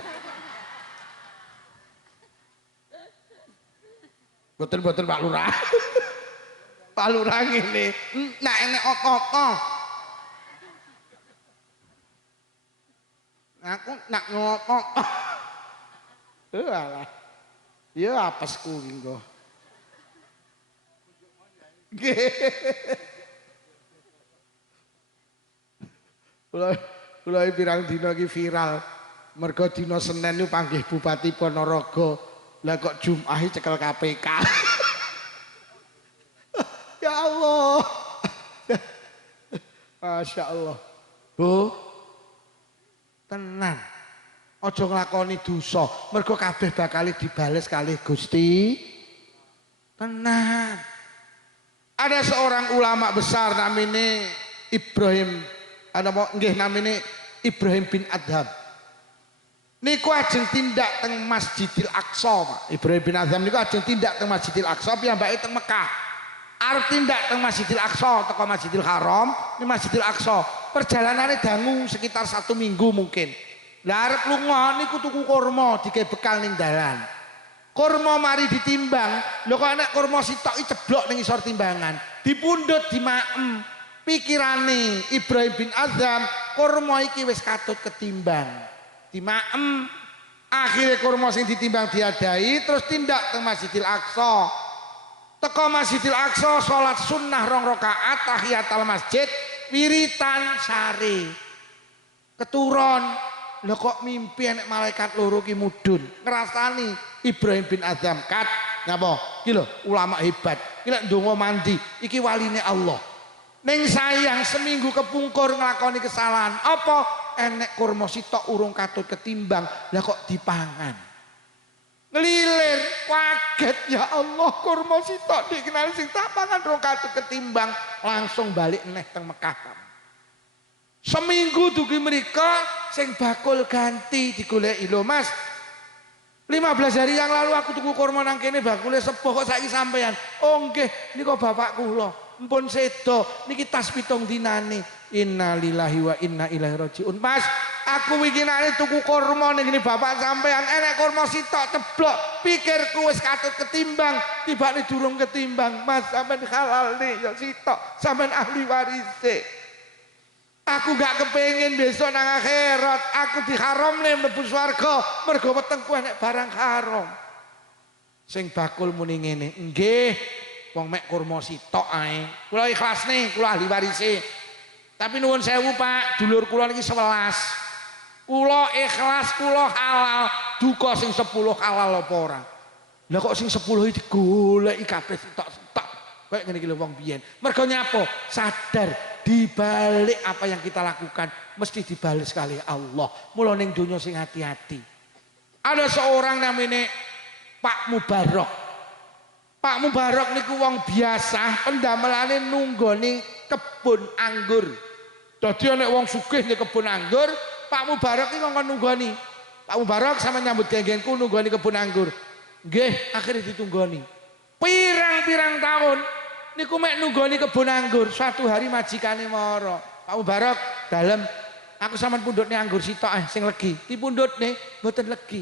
Boten Pak Lurah. Pak Lurah ngene, nak enek apa-apa. Aku nak ngopo. Alah. Ya apesku ki engko. Kula pirang dina iki viral. Mergo dina Senin niku panggih Bupati Ponorogo. Lah kok Jumat cekel KPK. Ya Allah. Masya Allah. Bu, tenang. Ojo nglakoni dosa. Mergo kabeh bakal dibales kalih Gusti. Tenang. Ada seorang ulama besar namanya Ibrahim. Ada mau nggih namanya Ibrahim bin Adham. Niku ajeng tindak teng Masjidil Aqsa, Pak. Ibrahim bin Adham niku ajeng tindak teng Masjidil Aqsa piyambake teng Mekah. Arep tindak teng Masjidil Aqsa teko Masjidil Haram di Masjidil Aqsa. Perjalanannya dangu sekitar 1 minggu mungkin. Lah arep lunga niku tuku kurma dike bekal ning dalan. Kurma mari ditimbang, lho kok anak kurma sitok ceblok ning isor timbangan. Dipundhut dimaem. Pikirane Ibrahim bin Adham, kurma iki wis katut ketimbang. Dimaem. Akhirnya kurma sing ditimbang diadai terus tindak teng Masjidil Aqsa. Teko Masjidil Aqsa salat sunnah 2 rakaat tahiyatul masjid wiritan sare. keturun. Lho kok mimpi enek malaikat loro ki mudhun ngrasani Ibrahim bin Adham kat ngapa iki lho ulama hebat iki lek ndonga mandi iki waline Allah ning sayang seminggu kepungkur nglakoni kesalahan apa enek kurma sitok urung katut ketimbang lah kok dipangan ngelilir kaget ya Allah kurma sitok dikenal sing tak pangan urung katut ketimbang langsung balik neh teng Mekah. Seminggu dugi mereka sing bakul ganti digoleki lho Mas 15 hari yang lalu aku tuku kurma nang kene bakule sepuh kok saiki sampean oh nggih nika bapak kula mpun sedo niki tas 7 dinane innalillahi wa inna ilaihi rajiun Mas aku winginane tuku kurma ning ngene bapak sampean enek kurma sitok ceblok pikirku wis katut ketimbang tibane durung ketimbang Mas sampean halal nih ya sitok sampean ahli warise. Aku gak kepengen besok nang akhirat aku diharamne mlebu swarga mergo wetengku enek barang haram. Sing bakul muni ngene, nggih wong mek kurma sitok ae. Kula ikhlas nih, kula ahli warise. Tapi nuwun sewu Pak, dulur kula niki 11. Kula ikhlas, kula halal, duka sing 10 halal apa ora. Lah kok sing 10 iki digoleki kabeh sitok-sitok. Kayak ngene iki lho wong biyen. Mergo nyapo? Sadar dibalik apa yang kita lakukan mesti dibalik sekali Allah. Mula ning donya sing hati-hati. Ada seorang namanya Pak Mubarok. Pak Mubarok niku wong biasa pendamelane nunggoni kebun anggur. Dadi nek wong sugih ning kebun anggur, Pak Mubarok iki ngongkon nunggoni. Pak Mubarok sama nyambut genggenku nunggoni kebun anggur. Nggih, akhirnya ditunggoni. Pirang-pirang tahun niku mek nunggoni kebun anggur. Suatu hari majikane mara, Pak Mubarok dalem aku sampean pundhutne anggur sitok sing legi. Dipundhutne mboten legi.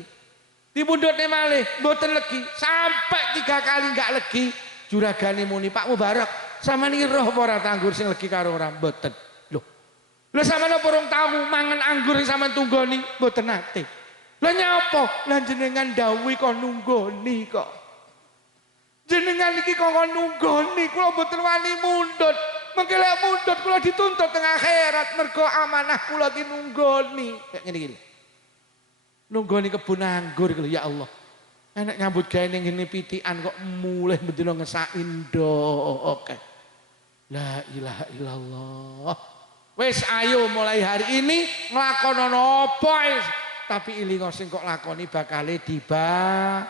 Dipundhutne malih mboten legi. Sampai 3 kali enggak legi, juragane muni, "Pak Mubarok, sampean iki roh apa ora anggur sing legi karo ora?" Mboten. Lho sampean apa urung tahu mangan anggur sing sampean tunggoni? Mboten nate. Lah nyapa? Lah jenengan dawuhi kok nunggoni kok. Jenengan iki kok nunggoni, kula mboten wani mundhut. Mengke lek mundhut kula dituntut teng akhirat mergo amanah kula ki nunggoni. Kayak ngene iki. Nunggoni kebun anggur iki ya Allah. Enek nyambut gawe ning ngene pitikan kok mulih bendina ngesaki ndok. La ilaha illallah. Wis ayo mulai hari ini nglakonono apa tapi ilingo sing kok lakoni bakale diba.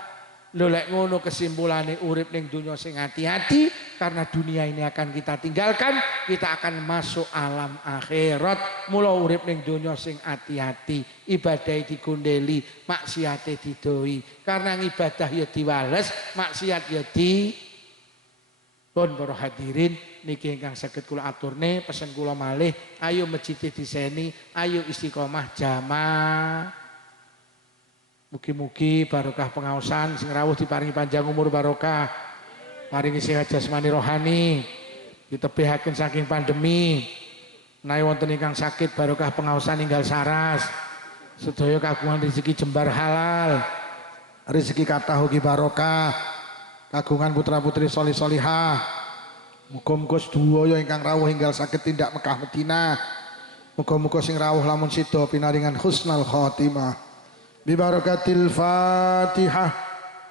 Lho lek ngono kesimpulane urip ning donya sing hati-hati karena dunia ini akan kita tinggalkan, kita akan masuk alam akhirat. Mula urip ning donya sing hati-hati, ibadah digondeli, maksiate didoi. Karena ibadah ya diwales, maksiat ya di pun para hadirin niki ingkang saged kula aturne pesen kula malih ayo masjid diseni ayo istiqomah jamaah mugi-mugi barokah pengaosan sing rawuh diparingi panjang umur barokah paringi sehat jasmani rohani ditebihaken saking pandemi menawi wonten ingkang sakit barokah pengaosan ninggal saras sedaya kagungan rezeki jembar halal rezeki kathah ugi barokah kagungan putra-putri solih-solihah muga-muga sedaya ingkang rawuh enggal saged tindak Mekah Madinah muga-muga sing rawuh lamun sida pinaringan husnul khotimah bi barakatil Fatihah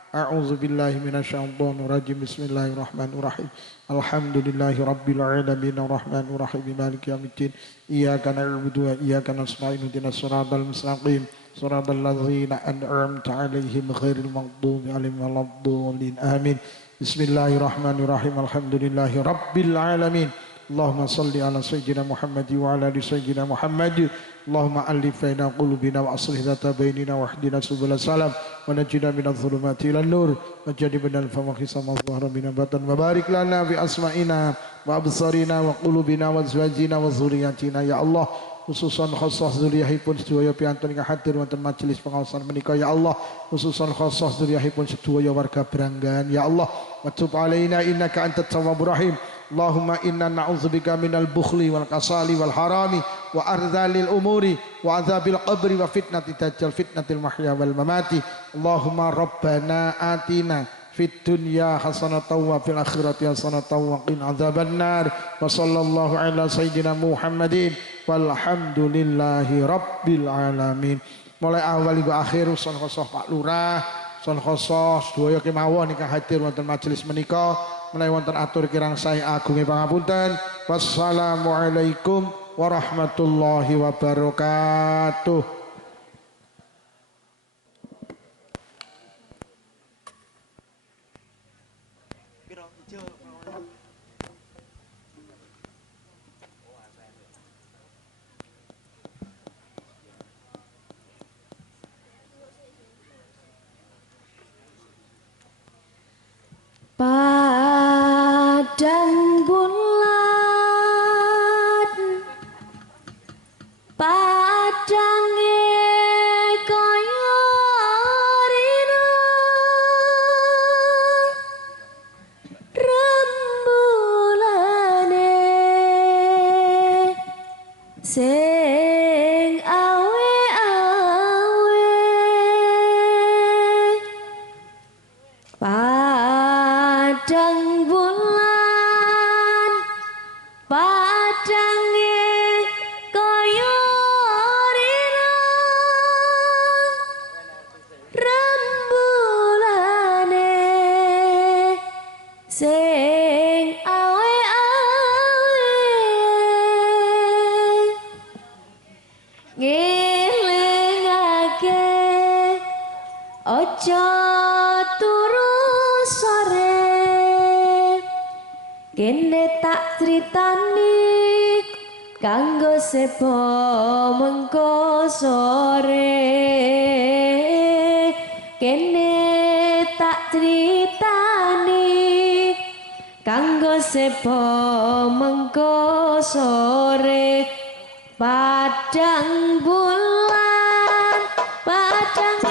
a'udzu billahi minasyaitonir rajim bismillahirrahmanirrahim alhamdulillahi rabbil alamin arrahmanir rahim maliki yaumiddin iyyaka na'budu wa iyyaka nasta'in ihdinas siratal mustaqim صراط الذين أنعمت عليهم غير المغضوب عليهم ولا الضالين آمين بسم الله الرحمن الرحيم الحمد لله رب العالمين اللهم صل على سيدنا محمد وعلى آل سيدنا محمد اللهم ألف بين قلوبنا وأصلح ذات بيننا واهدنا سبل السلام ونجنا من الظلمات إلى النور وجنبنا الفواحش ما ظهر من الباطن وبارك لنا في أسماعنا وأبصارنا وقلوبنا وأزواجنا وذرياتنا يا الله khususan khusus dzurriyyahipun sedaya piantun ingkang hadir wonten majelis pengaosan menika ya Allah khususan khusus dzurriyyahipun sedaya warga Branggan ya Allah wa tub alaina innaka antat tawwabur rahim Allahumma inna na'udzubika minal bukhli wal kasali wal harami wa ardhalil umuri wa adzabil qabri wa fitnati dajjal fitnatil mahya wal mamati Allahumma rabbana atina fid dunya hasanatan wa fil akhirati hasanatan wa qina adzabannar. Wa sallallahu ala sayyidina Muhammadin walhamdulillahi rabbil alamin. Mulai awal hingga akhir son khosoh Pak Lurah, son khosoh sedaya kemawon ingkang hadir wonten majelis menika menawi wonten atur kirang sae agunge pangapunten. Wassalamualaikum warahmatullahi wabarakatuh. Padang bulan padange kaya rina rembulane sing awe-awe padang bulan padange kaya rina rembulane sing awe-awe ngelingake aja turu sore kene tak critani kanggo sebo mengko sore kene tak critani kanggo sebo mengko sore padang bulan padang